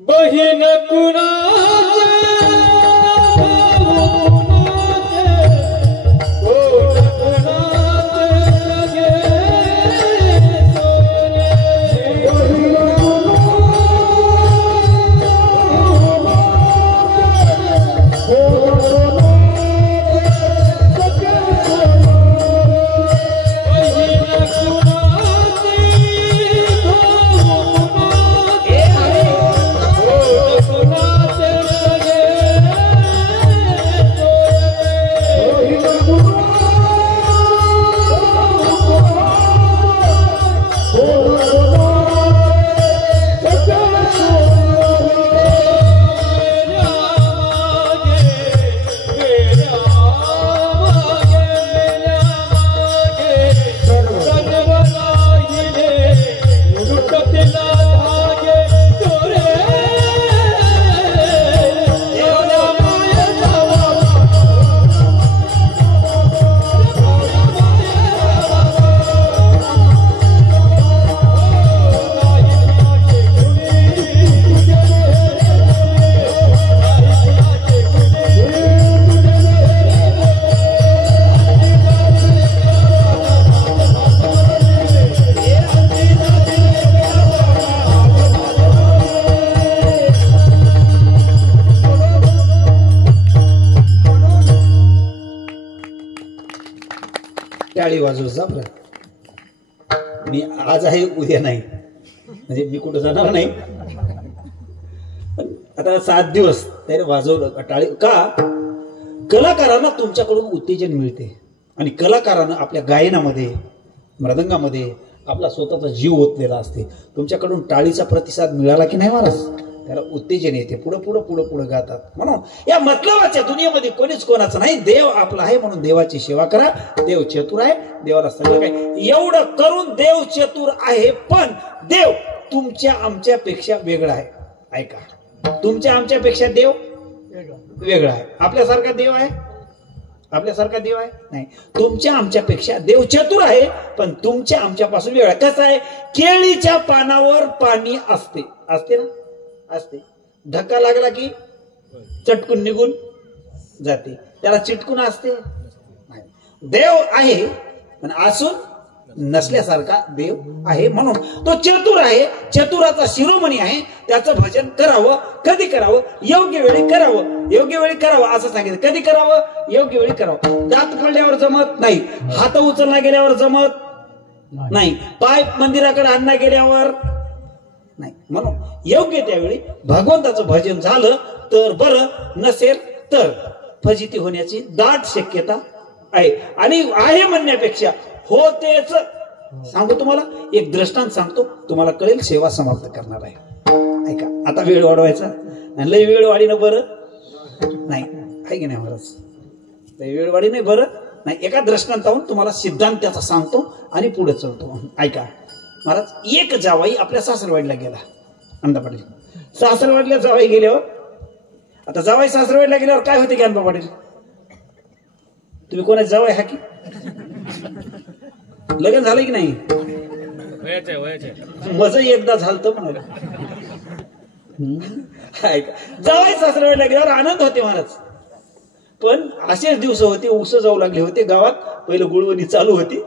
बहीण कुणाचे टाळी वाजवत जा बरं. मी आज आहे उद्या नाही, म्हणजे मी कुठं जाणार नाही. आता 7 दिवस त्याने वाजवलं टाळी का. कलाकारांना तुमच्याकडून उत्तेजन मिळते आणि कलाकारांना आपल्या गायनामध्ये मृदंगामध्ये आपला स्वतःचा जीव ओतलेला असते. तुमच्याकडून टाळीचा प्रतिसाद मिळाला की नाही महाराज, त्याला उत्तेजन येते, पुढं पुढं पुढं पुढं गातात. म्हणून या मतलबाच्या दुनियेमध्ये कोणीच कोणाचं नाही. देव आपला आहे म्हणून देवाची सेवा करा. देव चतुर आहे, देवाला सगळं काय एवढं करून देव चतुर आहे, पण देव तुमच्या आमच्यापेक्षा वेगळा आहे. ऐका, तुमच्या आमच्यापेक्षा देव वेगळा आहे. आपल्यासारखा देव आहे, आपल्यासारखा देव आहे नाही. तुमच्या आमच्यापेक्षा देव चतुर आहे, पण तुमच्या आमच्यापासून वेगळा. कसं आहे, केळीच्या पानावर पाणी असते, असते ना, असते. धक्का लागला की चटकून निघून जाते, त्याला चिटकून असते नाही. देव आहे पण असून नसल्यासारखा देव आहे. म्हणून तो चतुर आहे, चतुराचा शिरोमणी आहे. त्याचं भजन करावं, कधी करावं, योग्य वेळी करावं, योग्य वेळी करावं असं सांगितलं. कधी करावं, योग्य वेळी करावं. दात पडल्यावर जमत नाही, हात उचलला गेल्यावर जमत नाही, पाय मंदिराकडे आणला गेल्यावर नाही. म्हणून योग्य त्यावेळी भगवंताचं भजन झालं तर बरं, नसेल तर फजिती होण्याची दाट शक्यता आहे. आणि आहे म्हणण्यापेक्षा होतेच. सांगू तुम्हाला एक दृष्टांत सांगतो, तुम्हाला कळेल. सेवा समाप्त करणार आहे. ऐका, आता वेळ वाढवायचा आणि लई वेळ वाढीनं बरं नाही, आहे की नाही महाराज, लई वेळ वाढी नाही बरं नाही. एका दृष्टांतावरून तुम्हाला सिद्धांत त्याचा सांगतो आणि पुढे चलतो. ऐका महाराज, एक जावाई आपल्या सासरवाडीला गेला. अंदा पाटील सासरवाडीला जावाई गेल्यावर, आता जावाई सासरवाडीला गेल्यावर काय होते की अंदा पाटील, तुम्ही कोणाचे जावाई हा की लग्न झालं की नाही, मज एकदा झालं म्हणाले. जावाई सासरवाडीला गेल्यावर आनंद होते महाराज. पण असेच दिवस होते, उस जाऊ लागले होते गावात. पहिलं गुळवणी चालू होती,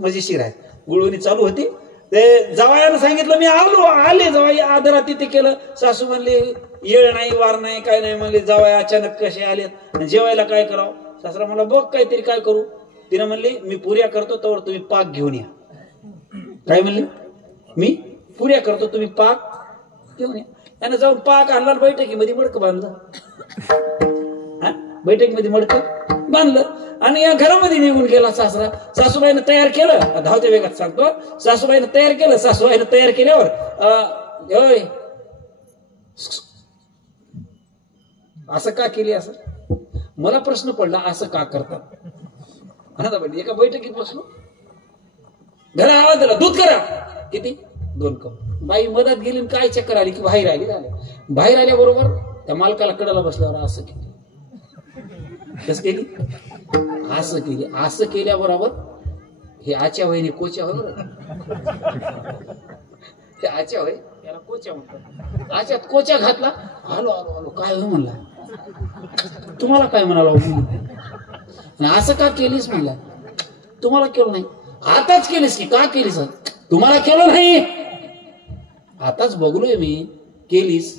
मजेशीर आहे, गुळवणी चालू होती. ते जावयानं सांगितलं मी आले जावाई, आदरात तिथे केलं. सासू म्हणले येळ नाही, वार नाही, काय नाही. म्हणले जावाई अचानक कसे आलेत, जेवायला काय करावं. सासरा मला बघ काहीतरी काय करू. तिने म्हणली मी पुऱ्या करतो, तर तुम्ही पाक घेऊन या. काय म्हणले, मी पुऱ्या करतो, तुम्ही पाक घेऊन या. त्यानं जाऊन पाक आणला बैठकीमध्ये मडकं बांधलं. बैठकीमध्ये मडकं बांधलं आणि या घरामध्ये निघून गेला सासरा. सासूबाईनं तयार केलं, धावत्या वेगात सांगतो, सासूबाईनं तयार केलं. सासूबाईनं तयार केल्यावर होय असं का केली? असं मला प्रश्न पडला, असं का करतात? एका बैठकीत बसलो, घरा आवाज दिला, दूध करा. किती? 2 कप. बाई मधात गेली, काय चक्कर आली की बाहेर आली. बाहेर आल्याबरोबर त्या मालकाला कडाला बसल्यावर असं केली. कसं केली? असं केली. असं केल्याबरोबर हे आच्या वहिनी कोच्या होय बरं, हे आच्या होय, त्याला कोच्या म्हणतात. आच्यात कोच्या घातला. आलो आलो आलो, काय हो म्हणला, तुम्हाला काय म्हणाला? असं का केलीस म्हणला. तुम्हाला केलं नाही. आताच केलीस की का केलीस? तुम्हाला केलं नाही, आताच बघलोय मी. केलीस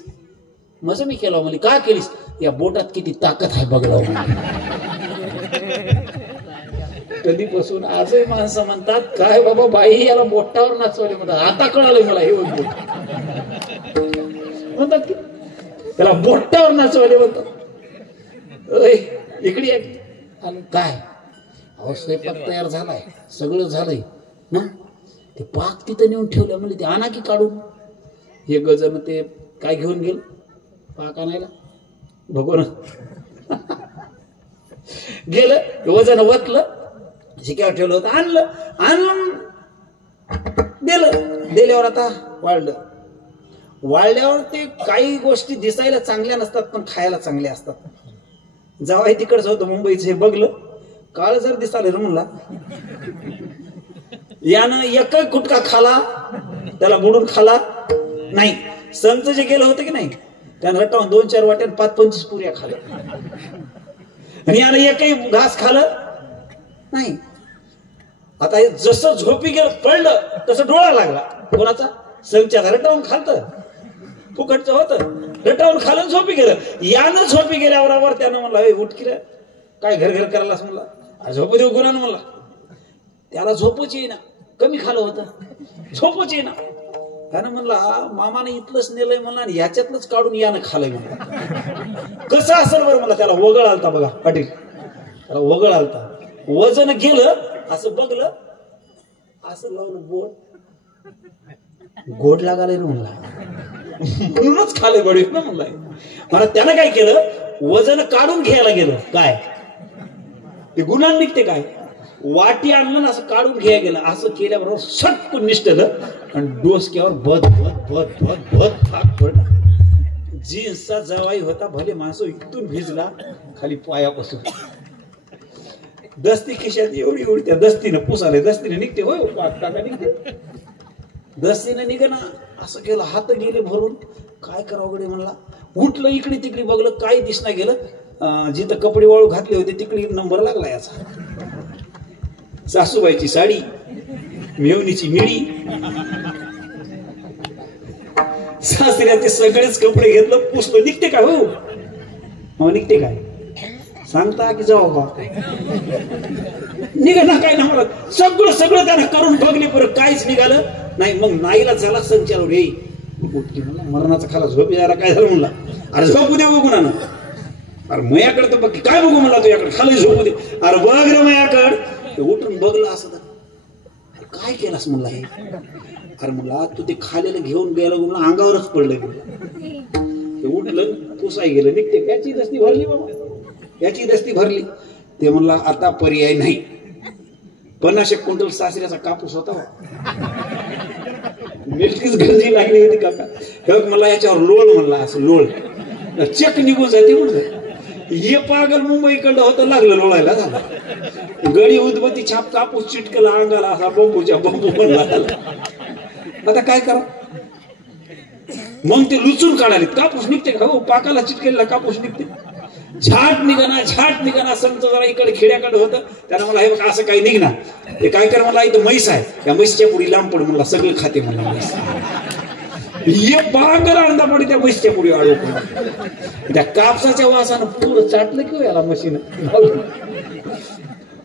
मग मी केलं म्हणजे का केलीस? या बोटात किती ताकद आहे बघलो. कधीपासून आजही माणसं म्हणतात, काय बाबा बाई याला बोटावर नाचवले म्हणतात. आता कळालंय मला हे म्हणतात की त्याला बोटावर नाचवले म्हणतात. इकडे आणि काय अहो स्वयंपाक तयार झालाय, सगळं झालंय. मग ते पाक तिथं नेऊन ठेवलं. म्हणजे ते आणा की काढून. हे गजन ते काय घेऊन गेल पाक आणायला, बघून गेलं, वजन वतलं, शिक्यावर ठेवलं होतं, आणलं दिल्यावर आता वाळल्यावर ते काही गोष्टी दिसायला चांगल्या नसतात पण खायला चांगल्या असतात. जेव्हा तिकडचं होतं मुंबईचं, हे बघलं, काळ जर दिसाले रे म्हणला. यानं एकही कुटका खाला, त्याला बुडून खाला नाही. संत जे गेलं होतं की नाही, त्यानं रटावून 2-4 वाट्यान 5-25 पुऱ्या खाल्ल्या. आणि यानं एकही घास खाल्लं नाही. आता हे जसं झोपी गेलं पडलं तसं डोळा लागला. कोणाचा? संचाचा. रटावून खालतं, फुकटचं होतं, रटावून खालून झोपी गेलं. यानं झोपी गेल्याबरोबर त्यानं म्हणला, उठ की रे, काय घर घर करायलास म्हणला. झोपू देऊ गुणानं म्हणला. त्याला झोपच येईना, कमी खाल्लं होतं, झोपच येईना. त्यानं म्हणला, मामाने इथलंच नेलंय म्हणला आणि ह्याच्यातलंच काढून यानं खालंय म्हणला. कसं असेल बरं मला. त्याला वगळ आलता बघा पाटील, त्याला वगळ आलता. वजन गेलं, असं बघलं, असं लावलं बोट, गोड लागायला म्हणला, म्हणूनच खाले बडी ना म्हणलाय मला. त्यानं काय केलं, वजन काढून घ्यायला गेलं. काय ते गुन्हा निघते काय, वाटी आणलं असं काढून घ्यायला गेलं. असं केल्याबरोबर सटकून निष्ठलं आणि डोसक्यावर बद बद बद बद बद फाक पडला. जीन्सचा जवाई होता, भले माणसं इथून भिजला खाली पायापासून. दस्ती खिशात एवढी एवढी, त्या दस्तीनं पुसाले, दस्तीने निघते होय, टाका निघते, दस्तीनं निघे ना. असं केलं, हात गेले भरून. काय करावं गडे म्हणला. उठलं, इकडे तिकडे बघलं, काही दिसना गेलं. जिथं कपडे वाळू घातले होते तिकडे नंबर लागला याचा. सासूबाईची साडी, मेवणीची मिळी, सासऱ्याचे सगळेच कपडे घेतलं, पुसलं. निघते काय हो? मग निघते काय सांगता की जाऊ बा निघा ना, काय ना मला. सगळं त्यानं करून बघले, परत काहीच निघालं नाही. मग नाईला झाला संचार, रे उठकी म्हणला, मरणाचा खाला झोप यायला काय झालं म्हणला. अरे झोपू दे बघू ना. अरे मयाकडे तर बघ, काय बघू म्हणला तुझ्याकडे, खाली झोपू दे. अरे बघ रे मयाकडे. उठून बघलं असं तर काय केलास म्हणला हे. अरे म्हणला तू ते खालेलं घेऊन गेला म्हणला, अंगावरच पडलं. ते उठलं, पुसाय गेलं, निघते. याची दस्ती भरली बाबा, याची दस्ती भरली. ते म्हणला आता पर्याय नाही. 50 क्विंटल सासऱ्याचा कापूस होता, मिल्कीच गरजी लागली होती काका. हे मला याच्यावर लोळ म्हणला, असं लोळ चेक निघून जाते म्हणलं. हे पागल मुंबईकडं होतं, लागलं लोळायला. झाला गडी उदबत्ती छाप, कापूस चिटकला अंगाला, असा बंबूच्या बंबू बनला. आता काय करा. मग ते लुचून काढाले. कापूस निघते का हो, पाकाला चिटकेला कापूस निघते. झाट निघाना संत जरा इकडे खेड्याकडे होतं. त्यानं मला हे बघा असं काही निघणार. ते काय कर मला, इथं म्हैस आहे, त्या म्हैसच्या पुढे लांब पड म्हणला, सगळं खाते म्हणला म्हैस. हे पागल अंदा पडे त्या म्हैसच्या पुढे आळू पडला. त्या कापसाच्या वासानं पुरं चाटलं किंवा याला मशीन,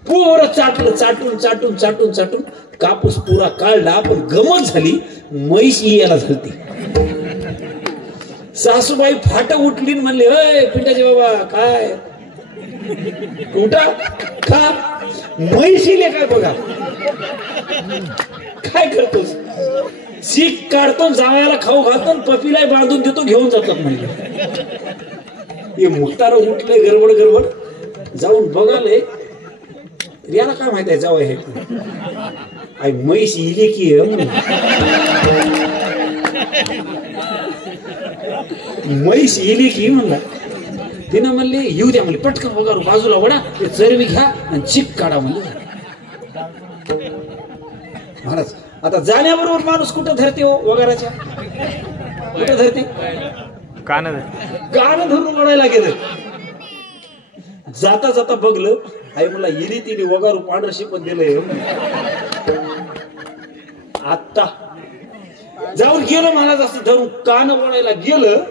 पुरं चाटून कापूस पुरा काढला. पण गमत झाली, म्हैस यायला झालती. सासूबाई फाट उठली म्हणले, अय पिंटाचे बाबा काय उठा खा. म्हैशीले काय बघा काय करतोस, सीख काढतो जावायला खाऊ घालतो पपीला बांधून देतो घेऊन जातात म्हणजे. हे मुक्तार उठले गडबड गडबड जाऊन बघाले, याला काय माहित आहे जावं हे आई म्हैस इले की म्हैस इले की म्हणला. तिनं म्हणले येऊ द्या म्हणले, पटकन वगारू बाजूला वडा ते चरबी घ्या आणि चिक काढा म्हणले. महाराज आता जाण्याबरोबर माणूस कुठं धरते हो वगाराच्या, कुठं धरते, कान धरून ओढायला गेलं. जाता जाता बघलं आई मला इली तिने वगारू पांढर शिपत दिलंय. आता जाऊन गेलो महाराज असं धरून कान ओढायला गेलं,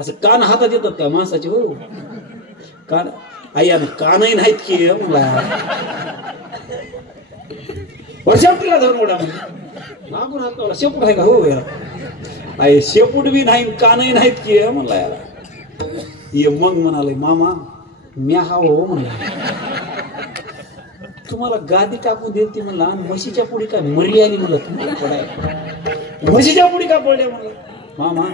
असं कान हातात येतात त्या माणसाचे हो कान. आई कानही नाहीत की मला वर्षापटीला धरून ओढा म्हणजे मागून हात लावला, शेपूट आहे का हो याला, आई शेपूट बी नाही कानही नाहीत की म्हणला याला. ये मग म्हणाले मामा म्या हा हो म्हणला, तुम्हाला गादी टाकून देईल ती म्हणला, म्हशीच्या पुढी काय मरी आली म्हणलं तुम्हाला पडाय, म्हशीच्या पुढी का पडल्या म्हणलं. मामा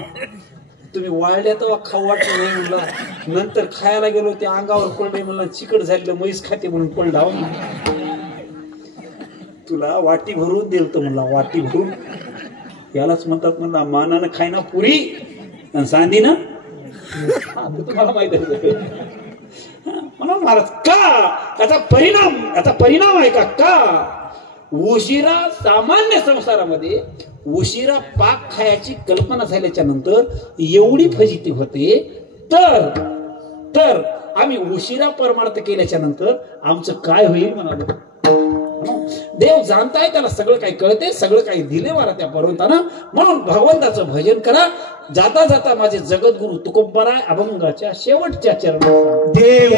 तुम्ही वाळल्या तेव्हा खाऊ वाटलं नाही म्हणलं, नंतर खायला गेलो ते अंगावर पडले म्हणलं, चिकट झालेलं म्हैस खाते म्हणून पडला. तुला वाटी भरून दिल तर म्हणला, वाटी भरून. यालाच म्हणतात म्हणला मानानं खायना पुरी आणि सांदी ना तुम्हाला माहित आहे म्हणून महाराज का याचा परिणाम आहे का उशिरा सामान्य संसारामध्ये उशिरा पाक खायची कल्पना झाल्याच्या नंतर एवढी फजिती होते, तर आम्ही उशिरा परमार्थ केल्याच्या नंतर आमचं काय होईल म्हणाल. देव जाणताय, त्याला सगळं काही कळते, सगळं काही दिले वारा त्या पर्वतानं. म्हणून भगवंताचं भजन करा. जाता जाता माझे जगद्गुरु तुकोबराय अभंगाच्या शेवटच्या चरणात देव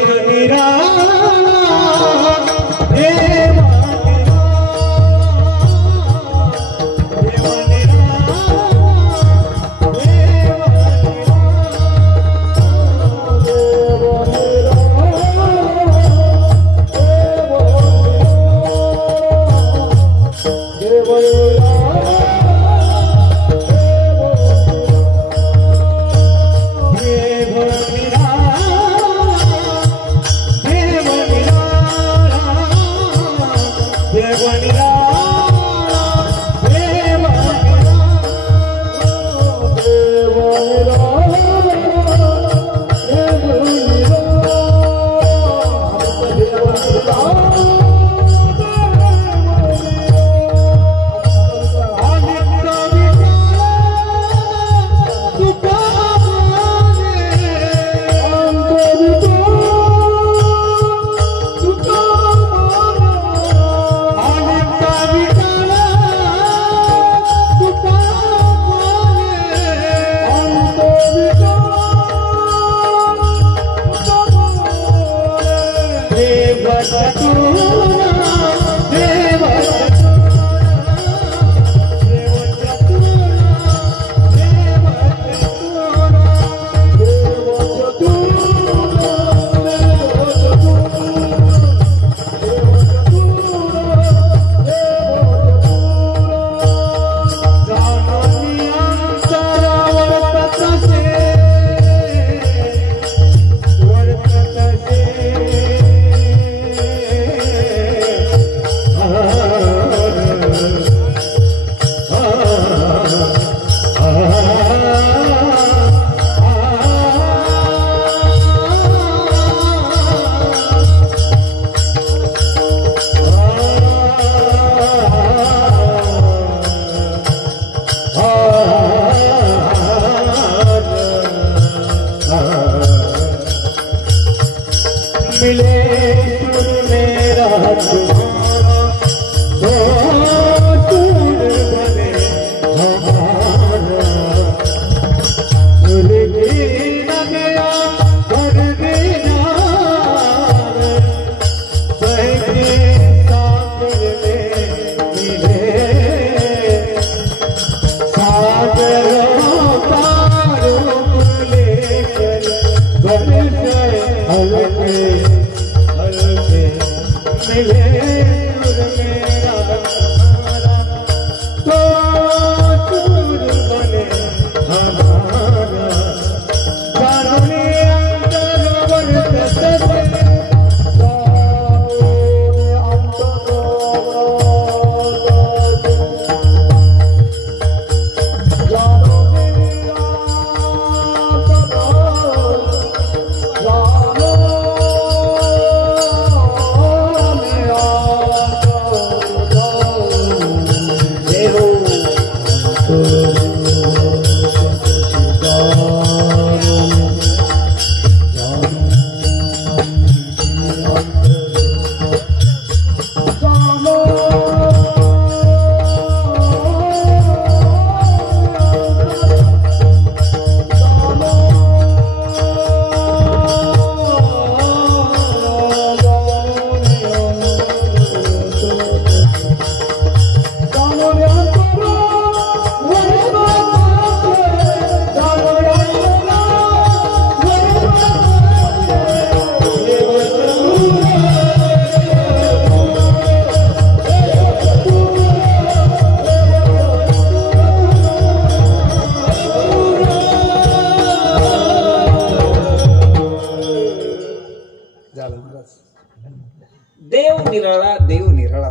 देव निराळा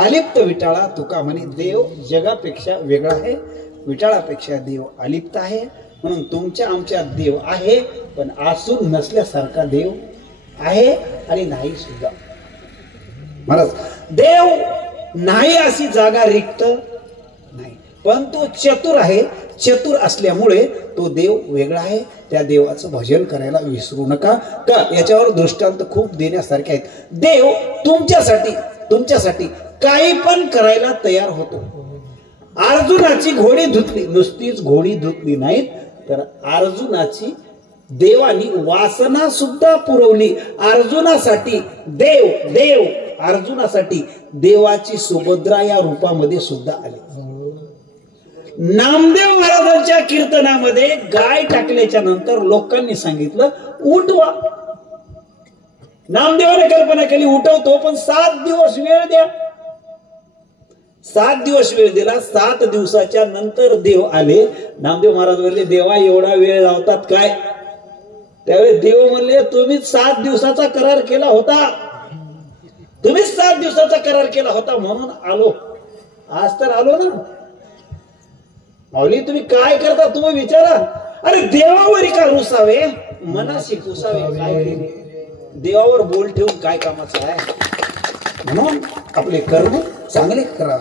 आलिप्त विटाळा तुका म्हणे देव जगापेक्षा वेगळा आहे, विटाळापेक्षा देव आलिप्त आहे. म्हणून तुमच्या आमच्या देव आहे, पण आसून नसल्यासारखा देव आहे आणि नाही सुद्धा. महाराज देव नाही अशी जागा रिक्त नाही, पण तो चतुर आहे. चतुर असल्यामुळे तो देव वेगळा आहे. त्या देवाचं भजन करायला विसरू नका. का याच्यावर दृष्टांत खूप देण्यासारखे आहेत. देव तुमच्यासाठी काही पण करायला तयार होतो. अर्जुनाची घोडी धुतली, नुसतीच घोडी धुतली नाहीत तर अर्जुनाची देवानी वासना सुद्धा पुरवली. अर्जुनासाठी देव अर्जुनासाठी देवाची सुभद्रा या रूपामध्ये सुद्धा आली. नामदेव महाराजांच्या कीर्तनामध्ये गाय टाकल्याच्या नंतर लोकांनी सांगितलं उठवा. नामदेवाने कल्पना केली उठवतो, पण 7 दिवस वेळ द्या. 7 दिवस वेळ दिला. 7 दिवसाच्या नंतर देव आले. नामदेव महाराज म्हणले देवा एवढा वेळ लावतात काय? त्यावेळी देव म्हणले तुम्हीच 7 दिवसाचा करार केला होता, तुम्हीच 7 दिवसाचा करार केला होता म्हणून आलो. आज तर आलो ना. माऊली तुम्ही काय करता तुम्ही विचारा. अरे देवावर का रुसावे, मनाशी पुसावे काय केले? देवावर बोल ठेवून काय कामाचं आहे? म्हणून आपले कर्म चांगले करा,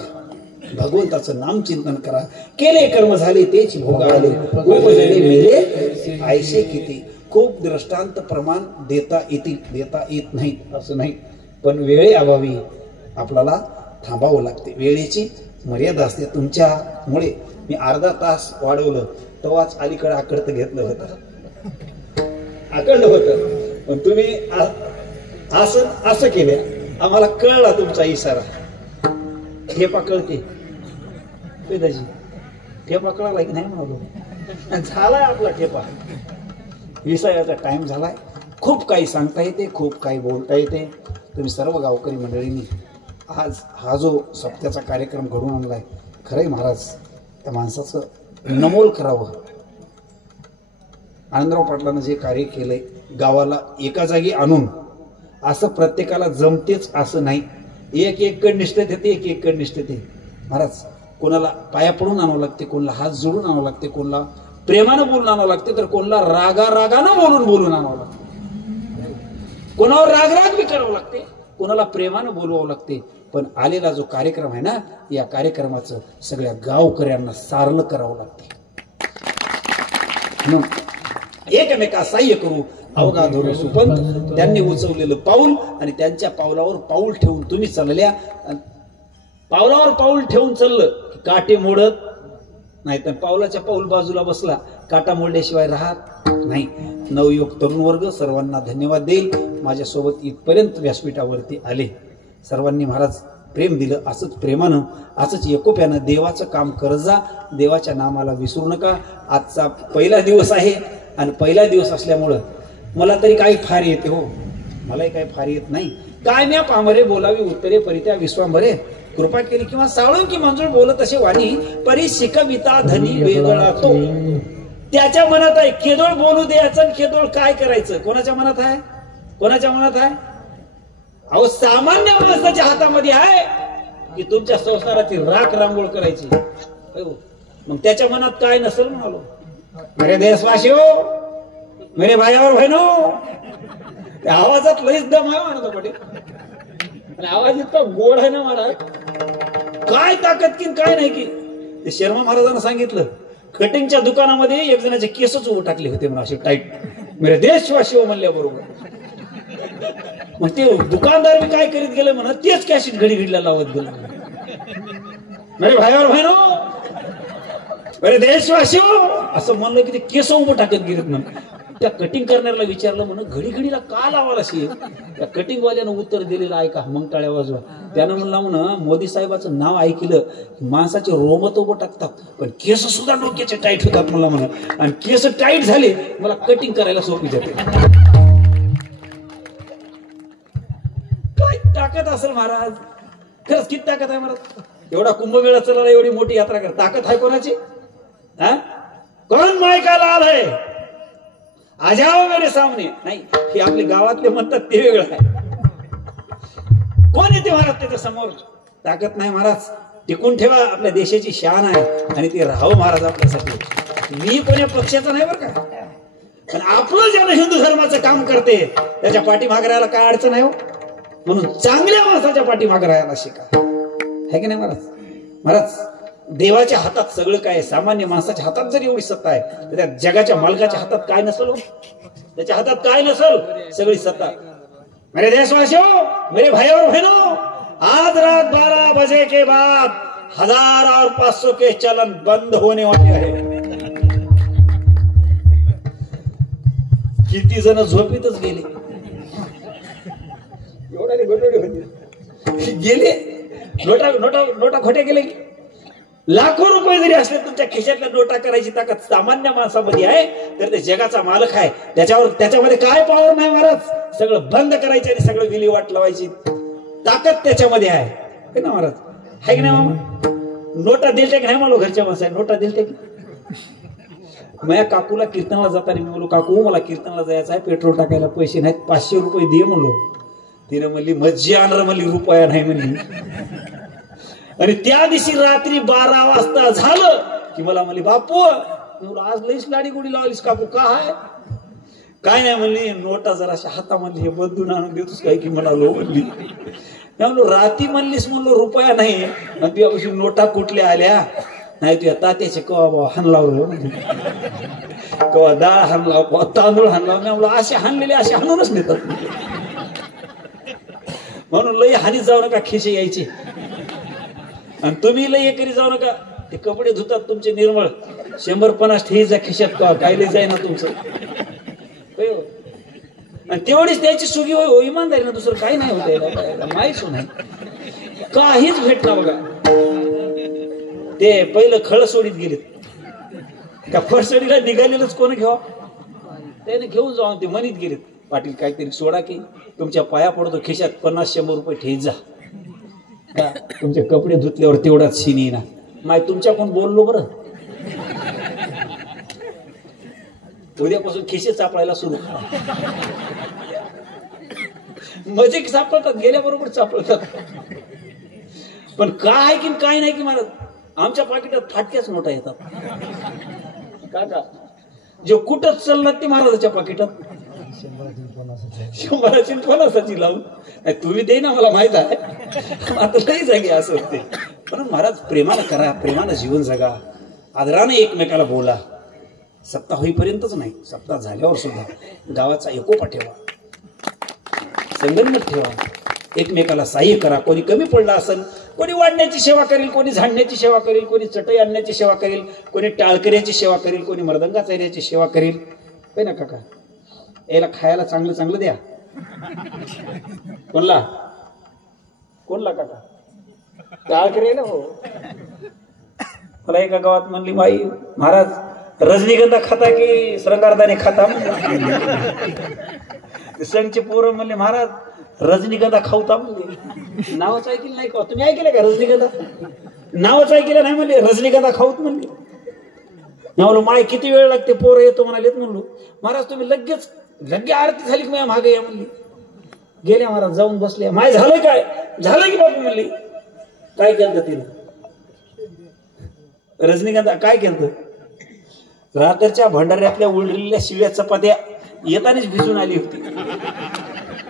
भगवंताचं नाम चिंतन करा. केले कर्म झाले तेच भोग आले, उपजले मेले आयसे किती. खूप दृष्टांत प्रमाण देता येत नाही असं नाही, पण वेळेअभावी आपल्याला थांबावं लागते. वेळेची मर्यादा असते. तुमच्यामुळे मी अर्धा तास वाढवलं तेव्हाच अलीकडे आकडतं घेतलं होतं, आकडलं होतं. पण तुम्ही असं केलं, आम्हाला कळला तुमचा इशारा. ठेपा कळते पेदाजी, ठेपा कळाला की नाही म्हणालो. झालाय आपला ठेपा. विषयाचा टाइम झालाय. खूप काही सांगता येते, खूप काही बोलता येते. तुम्ही सर्व गावकरी मंडळींनी आज हा जो सप्त्याचा कार्यक्रम घडून आणलाय, खरंय महाराज त्या माणसाचं नमोल करावं. आनंदराव पाटलांनं जे कार्य केलंय, गावाला एका जागी आणून, असं प्रत्येकाला जमतेच असं नाही. एक कड निष्ठेत येते, एक कड निष्ठेत येते. महाराज कोणाला पाया पडून आणावं लागते, कोणाला हात जोडून आणावं लागते, कोणाला प्रेमानं बोलून आणावं लागते, तर कोणाला रागानं बोलून आणावं लागते. कोणावर राग बी करावं लागते, कोणाला प्रेमानं बोलवावं लागते. पण आलेला जो कार्यक्रम आहे ना, या कार्यक्रमाचं सगळ्या गावकऱ्यांना सारलं करावं लागते. म्हणून एकमेका सहाय्य करू. अवघा धोरण सुपंत त्यांनी उचवलेलं पाऊल आणि त्यांच्या पावलावर पाऊल ठेवून तुम्ही चालल्या. पावलावर पाऊल ठेवून चाललं की काटे मोडत नाही, तर पावलाच्या पाऊल बाजूला बसला काटा मोडल्याशिवाय राहत नाही. नवयुवक तरुण वर्ग सर्वांना धन्यवाद देईल. माझ्यासोबत इथपर्यंत व्यासपीठावरती आले. सर्वांनी महाराज प्रेम दिलं. असंच प्रेमानं, असंच एकोप्यानं देवाचं काम करत जा. देवाच्या नामाला विसरू नका. आजचा पहिला दिवस आहे आणि पहिला दिवस असल्यामुळं मला तरी काही फार येते हो, मलाही काही फार येत नाही. काय म्या पामरे बोलावी उत्तरे परित्या विश्वांभरे कृपा केली किंवा साळुंकी मंजूळ बोलत असे वाणी परी शिकविता धनी वेगळा तो. त्याच्या मनात आहे खेदोळ बोलू द्यायचं, खेदोळ काय करायचं कोणाच्या मनात आहे, कोणाच्या मनात आहे? अहो सामान्य माणसाच्या हातामध्ये आहे की तुमच्या संसाराची राख रांगोळ करायची. मग त्याच्या मनात काय नसेल म्हणालो. मेरे देशवासी हो, मेरे भाईवर बहिणो, त्या आवाजात लईच दम आहे म्हणतो पटेल. आणि आवाज इतका गोड आहे ना महाराज, काय ताकद की काय नाही की. ते शर्मा महाराजांना सांगितलं कटिंगच्या दुकानामध्ये एक जणाचे केसच उभं टाकले होते म्हणून असे टाईट. मेरे देशवासी हो म्हणल्या बरोबर. मग ते दुकानदार मी काय करीत गेले म्हणा तेच कॅशिट घडी घडीला लावत गेलो. मेरे भाईवर बहिणो, मेरे देशवासी हो असं म्हणलं की ते केस उभं टाकत गेलेत म्हणून. त्या कटिंग करणाऱ्याला विचारलं म्हणून घडी घडीला का लावायला असेल. त्या कटिंग वाल्यानं उत्तर दिलेलं ऐका मग टाळ्या वाजवा. त्यानं म्हणला म्हणून मोदी साहेबाचं नाव ऐकलं माणसाचे रोमत उभं टाकतात पण केस सुद्धा डोक्याचे टाईट होतात मला म्हणा. आणि केस टाईट झाले मला कटिंग करायला सोपी जाते. काय ताकद असेल महाराज, खरंच किती ताकद आहे महाराज. एवढा कुंभमेळा चला एवढी मोठी यात्रा कर, ताकद आहे कोणाची? हा कोण मायकाला आलंय आ जाओ मेरे सामने. नाही हे आपले गावातले म्हणतात ते वेगळं आहे. कोण येते महाराज त्याच्या समोर? ताकद नाही महाराज. टिकून ठेवा, आपल्या देशाची शान आहे आणि ते राहावं महाराज आपल्यासाठी. मी कोण्या पक्षाचा नाही बरं का, पण आपलं ज्यानं हिंदू धर्माचं काम करते त्याच्या पाठीमागे राहायला काय अडचण आहे हो. म्हणून चांगल्या माणसाच्या पाठीमागे राहायला शिका, है की नाही महाराज. महाराज देवाच्या हातात सगळं काय, सामान्य माणसाच्या हातात जरी एवढी सत्ता आहे तर त्या जगाच्या मालकाच्या हातात काय नसल, त्याच्या हातात काय नसल, सगळी सत्ता. मेरे देशवासियों, मेरे भाई और बहनों, आज रात 12 बजे के बाद 1000 और 500 के चलन बंद होने वाले हैं. किती जण झोपीतच गेले, गेले नोटा खोट्या गेले. लाखो रुपये जरी असले तुमच्या खिशातल्या नोटा करायची ताकद सामान्य माणसामध्ये आहे तर ते जगाचा मालक आहे. त्याच्यामध्ये काय पॉवर नाही महाराज. सगळं बंद करायचे आणि सगळं विल्हेवाट लावायची ताकद त्याच्यामध्ये आहे ना महाराज, आहे की नाही मामा. नोटा दिलते की नाही म्हणलो घरच्या माणसा, नोटा दिलते की. माझ्या काकूला कीर्तनाला जाताना मी म्हणलो काकू मला कीर्तनाला जायचं आहे, पेट्रोल टाकायला पैसे नाहीत, 500 रुपये दे म्हणलो. तिने म्हणली मज्जी आणणार म्हणली, रुपया नाही म्हणली. आणि त्या दिवशी रात्री 12 वाजता झालं की मला म्हणली बापू आज लईच लाडी गुडी लावलीस काकू. काय काय नाही म्हणली, नोटा जराशा हाता म्हणली हे बदलून आणून देतोस काय की म्हणालो म्हणली. म्हणलो राती म्हणलीस म्हणलो रुपया नाही आणि तुझ्यापाशी नोटा कुठल्या आल्या नाही, तुझ्या तात्याचे कवा हाणलाव कवा डाळ हाणलाव कवा तांदूळ हाणलाव. मी म्हणलो असे हाणलेले असे हाणूनच नेतात म्हणून लई हानी जाऊ नका, खिशे यायचे. आणि तुम्ही लई एकरी जाऊ नका, ते कपडे धुतात तुमचे निर्मळ 150 ठेचा खिशात काय लई जाय ना तुमचं. आणि तेवढीच त्याची सुगी होय इमानदारी ना, दुसरं काही नाही होत. माहीच नाही काहीच भेटला बघा. ते पहिलं खळ सोडीत गेलेत का फळसडीला निघालेलंच कोण घ्यावा, त्याने घेऊन जाऊन ते म्हणीत गेलेत पाटील काहीतरी सोडा की तुमच्या पाया पडतो, खिशात 50-100 रुपये ठेच जा. तुमचे कपडे धुतल्यावर तेवढाच शिनी ना. माय तुमच्या कोण बोललो बरं, उद्यापासून खिशे चापडायला सुरू. मजे सापडतात, गेल्याबरोबर चापडतात. पण काय की काय नाही की मला आमच्या पाकिटात फाटक्याच नोटा येतात. काका जे कुठंच चालणार ते महाराजाच्या पाकिटात 100-50 लावून तुम्ही दे ना, मला माहित आहे आता नाही जागे असं होते. पण महाराज प्रेमानं करा, प्रेमानं जीवन जगा, आदराने एकमेकाला बोला. सत्ता होईपर्यंतच नाही, सत्ता झाल्यावर सुद्धा गावाचा एकोपा ठेवा, संगनमत ठेवा, एकमेकाला सहाय्य करा. कोणी कमी पडला असेल, कोणी वाढण्याची सेवा करेल, कोणी झाडण्याची सेवा करेल, कोणी चटई आणण्याची सेवा करेल, कोणी टाळकऱ्याची सेवा करेल, कोणी मृदंगा चैऱ्याची सेवा करेल. काय ना काका याला खायला चांगलं चांगलं द्या. कोणला कोणला काका टाळकरी ना हो. मला एका गावात म्हणली बाई महाराज रजनीगंधा खाता की श्रंगारदाने खाता. संघचे पोरं म्हणले महाराज रजनीगंधा खाऊता म्हणले. नावच ऐकलं नाही का तुम्ही? ऐकलं का रजनीगंधा? नावच ऐकलं नाही म्हणले, रजनीगंधा खाऊत म्हणले. म्हणलो माय किती वेळ लागते, पोरं येतो म्हणालेत. म्हणलो महाराज तुम्ही लगे आरती झाली की माझ्या मागे या म्हणली. गेल्या महाराज जाऊन बसले. माय झालं काय? झालं की बापू म्हणली. काय केलं तिने? रजनीगंधा काय केलं? रात्रीच्या भंडाऱ्यातल्या उललेल्या शिव्या चपात्या येतानाच भिजून आली होती.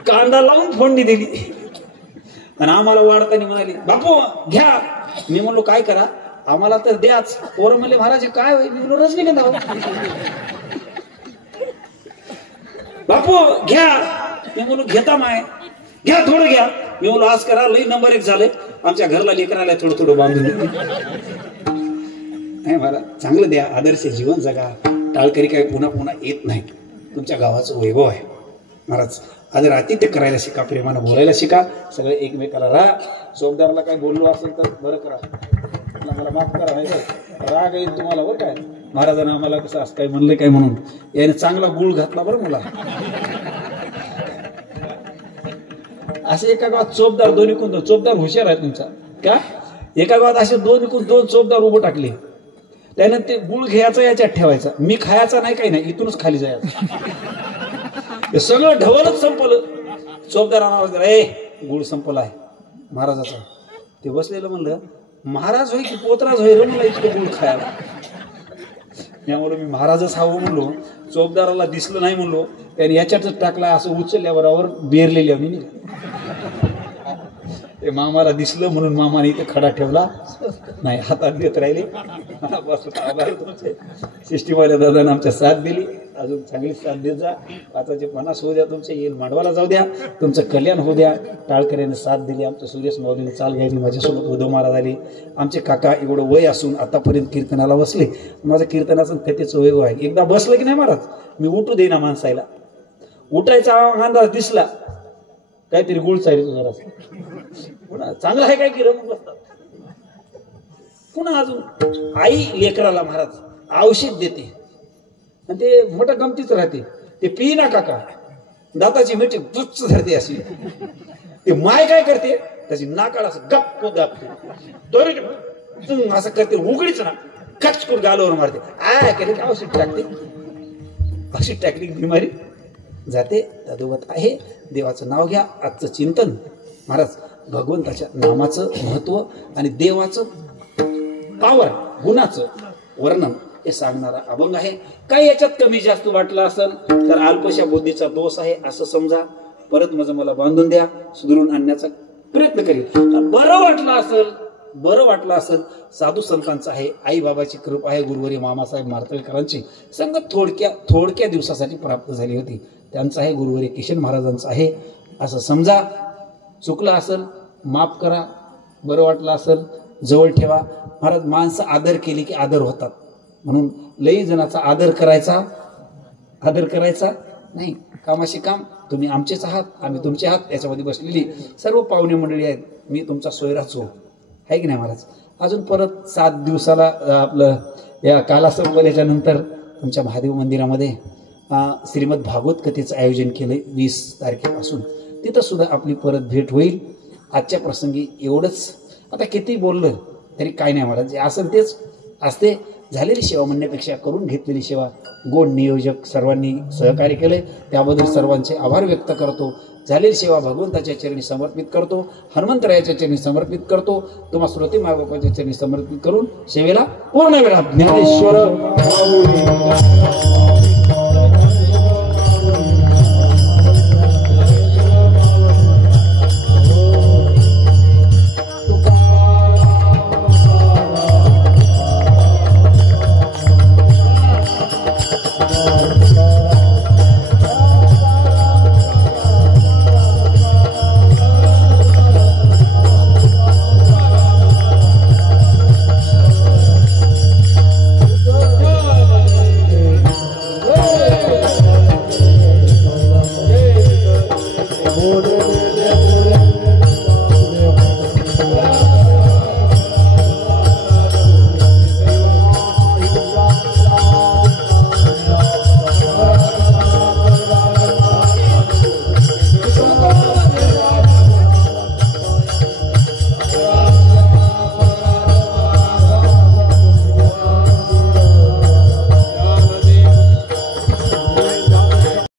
कांदा लावून फोडणी दिली आणि आम्हाला वाढताना म्हणाली बापू घ्या. मी म्हणलो काय करा? आम्हाला तर द्याच. पोरं म्हणले महाराज काय होईल? मी म्हणलो रजनीगंधा. बापू घ्या. मी म्हणलो घेता माय, घ्या थोडं घ्या. मी म्हणलो आज करा, लई नंबर 1 झाले. आमच्या घरला लेकर आलाय, थोडं थोडं बांधून. नाही मला चांगलं द्या, आदर्श जीवन जगा. टाळकरी काय पुन्हा पुन्हा येत नाही. तुमच्या गावाचं वैभव आहे महाराज. आदर आतिथ्य करायला शिका, प्रेमानं बोलायला शिका, सगळे एकमेकाला राहा. चौकदाराला काय बोललो असेल तर बरं करा, मला माफ करा. नाही तर राग येईल तुम्हाला बरं काय. महाराजांना आम्हाला कसं असं काय म्हणलं काय म्हणून याने चांगला गुळ घातला बरं मला. असे एका गावात चोपदार, दोन्ही कोण चोपदार हुशार आहे तुमचा का? एका गावात असे दोन चोपदार उभं टाकले. त्याने ते गुळ घ्यायचा याच्यात ठेवायचा, मी खायचा नाही काही नाही, इथूनच खाली जायचं. ते सगळं ढवलच संपलं. चोपदारांना ए गुळ संपला आहे महाराजाचा. ते बसलेलं म्हणलं महाराज होय की पोतराज होय रे मला इतकं गुळ खायला. त्यामुळे मी महाराजच हवं म्हणलो. चोपदाराला दिसलं नाही म्हणलो, त्याने याच्यातच टाकला. असं उचलल्याबरोबर बेरलेली आम्ही नाही. ते मामाला दिसलं म्हणून मामाने इथे खडा ठेवला नाही, हातात देत राहिले. आभार तुमचे. सृष्टीवाल्या दादाने आमच्या साथ दिली, अजून चांगली साथ देत जा. 550 होऊ द्या तुमचे, येईल मांडवाला जाऊ द्या, तुमचं कल्याण होऊ द्या. टाळकऱ्याने साथ दिली, आमच्या सुरेश माऊलीने चाल घ्यायली, माझ्यासोबत उद्धव महाराज आले. आमचे काका एवढं वय असून आतापर्यंत कीर्तनाला बसले. माझं कीर्तनाचं कथेचं वय आहे. एकदा बसलं की नाही महाराज मी उठू देईना माणसाला. उठायचा अंदाज दिसला काहीतरी गुळ चालतो जरा चांगलं आहे काय की रमून बसतात. पुन्हा अजून आई लेकराला महाराज औषध देते आणि ते मोठं गमतीच राहते. ते पी ना काका, दाताची मिठी दुच्च धरते अशी. ते माय काय करते, त्याची नाकाला असं गप्प दाबते, असं करते, उघडीच ना कचकूर गालावर मारते. आय कधी औषध टाकते. औषध टाकली बिमारी जाते. तद्वत आहे. देवाचं नाव घ्या. आजचं चिंतन महाराज भगवंताच्या नामाचं महत्व आणि देवाचं पावर गुणाचं वर्णन हे सांगणारा अभंग आहे. काही याच्यात कमी जास्त वाटलं असेल तर अल्पशा बुद्धीचा दोष आहे असं समजा. परत मला बांधून द्या, सुधरून आणण्याचा प्रयत्न करेल. बरं वाटलं असेल साधू संतांचं आहे, आई बाबाची कृपा आहे, गुरुवारी मामासाहेब मार्तळकरांची संगत थोडक्या दिवसासाठी प्राप्त झाली होती. त्यांचं आहे, गुरुवारी किशन महाराजांचं आहे असं समजा. चुकलं असेल माफ करा. बरं वाटलं असेल जवळ ठेवा. महाराज माणसं आदर केली की आदर होतात, म्हणून लई जणाचा आदर करायचा नाही. कामाशी काम. तुम्ही आमचेच आहात, आम्ही तुमचे आहात. याच्यामध्ये बसलेली सर्व पाहुणे मंडळी आहेत. मी तुमचा सोयराच आहे की नाही महाराज. अजून परत 7 दिवसाला आपलं या कालासंपल्याच्या नंतर तुमच्या महादेव मंदिरामध्ये श्रीमद भागवत कथेचं आयोजन केलंय 20 तारखेपासून. तिथं सुद्धा आपली परत भेट होईल. आजच्या प्रसंगी एवढंच. आता किती बोललं तरी काय नाही महाराज, जे असेल तेच असते. झालेली सेवा म्हणण्यापेक्षा करून घेतलेली सेवा. गोड नियोजक सर्वांनी सहकार्य केले त्याबद्दल सर्वांचे आभार व्यक्त करतो. झालेली सेवा भगवंताच्या चरणी समर्पित करतो, हनुमंतरायाच्या चरणी समर्पित करतो, तुम्हा श्रोते मायबापाच्या चरणी समर्पित करून सेवेला पूर्ण वेळा ज्ञानेश्वर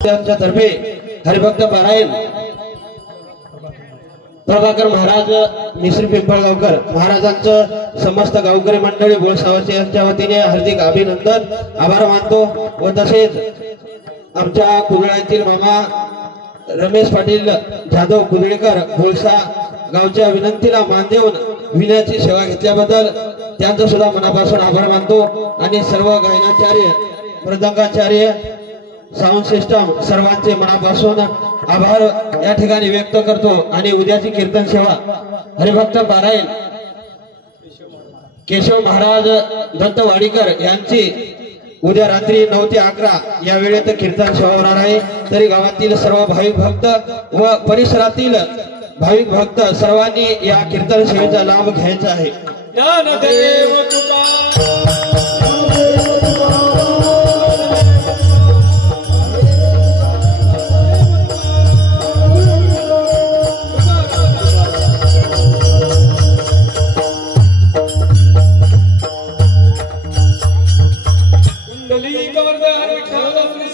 सदस्यांच्या तर्फे हरिभक्त पारायण प्रभाकर महाराज मिश्री पिंपळगावकर महाराजांचं समस्त गावकरी मंडळी बोळसावरचे यांच्या वतीने हार्दिक अभिनंदन आभार मानतो व तसेच आमच्या कुदळ्यातील मामा रमेश पाटील जाधव कुदळेकर बोळसा गावच्या विनंतीला मान देऊन विनयाची सेवा घेतल्याबद्दल त्यांचा सुद्धा मनापासून आभार मानतो आणि सर्व गायनाचार्य मृदंगाचार्य साऊंड सिस्टम सर्वांचे मनापासून आभार या ठिकाणी व्यक्त करतो आणि उद्याची कीर्तन सेवा हरिभक्त पारायण केशव महाराज दत्तवाडीकर यांची उद्या रात्री 9 ते 11 या वेळेत कीर्तन सेवा होणार आहे। तरी गावातील सर्व भाविक भक्त व परिसरातील भाविक भक्त सर्वांनी या कीर्तन सेवेचा लाभ घ्यायचा आहे। ज्ञानदेव तुका कुंडली कवर्ध हर विठ्ठल श्री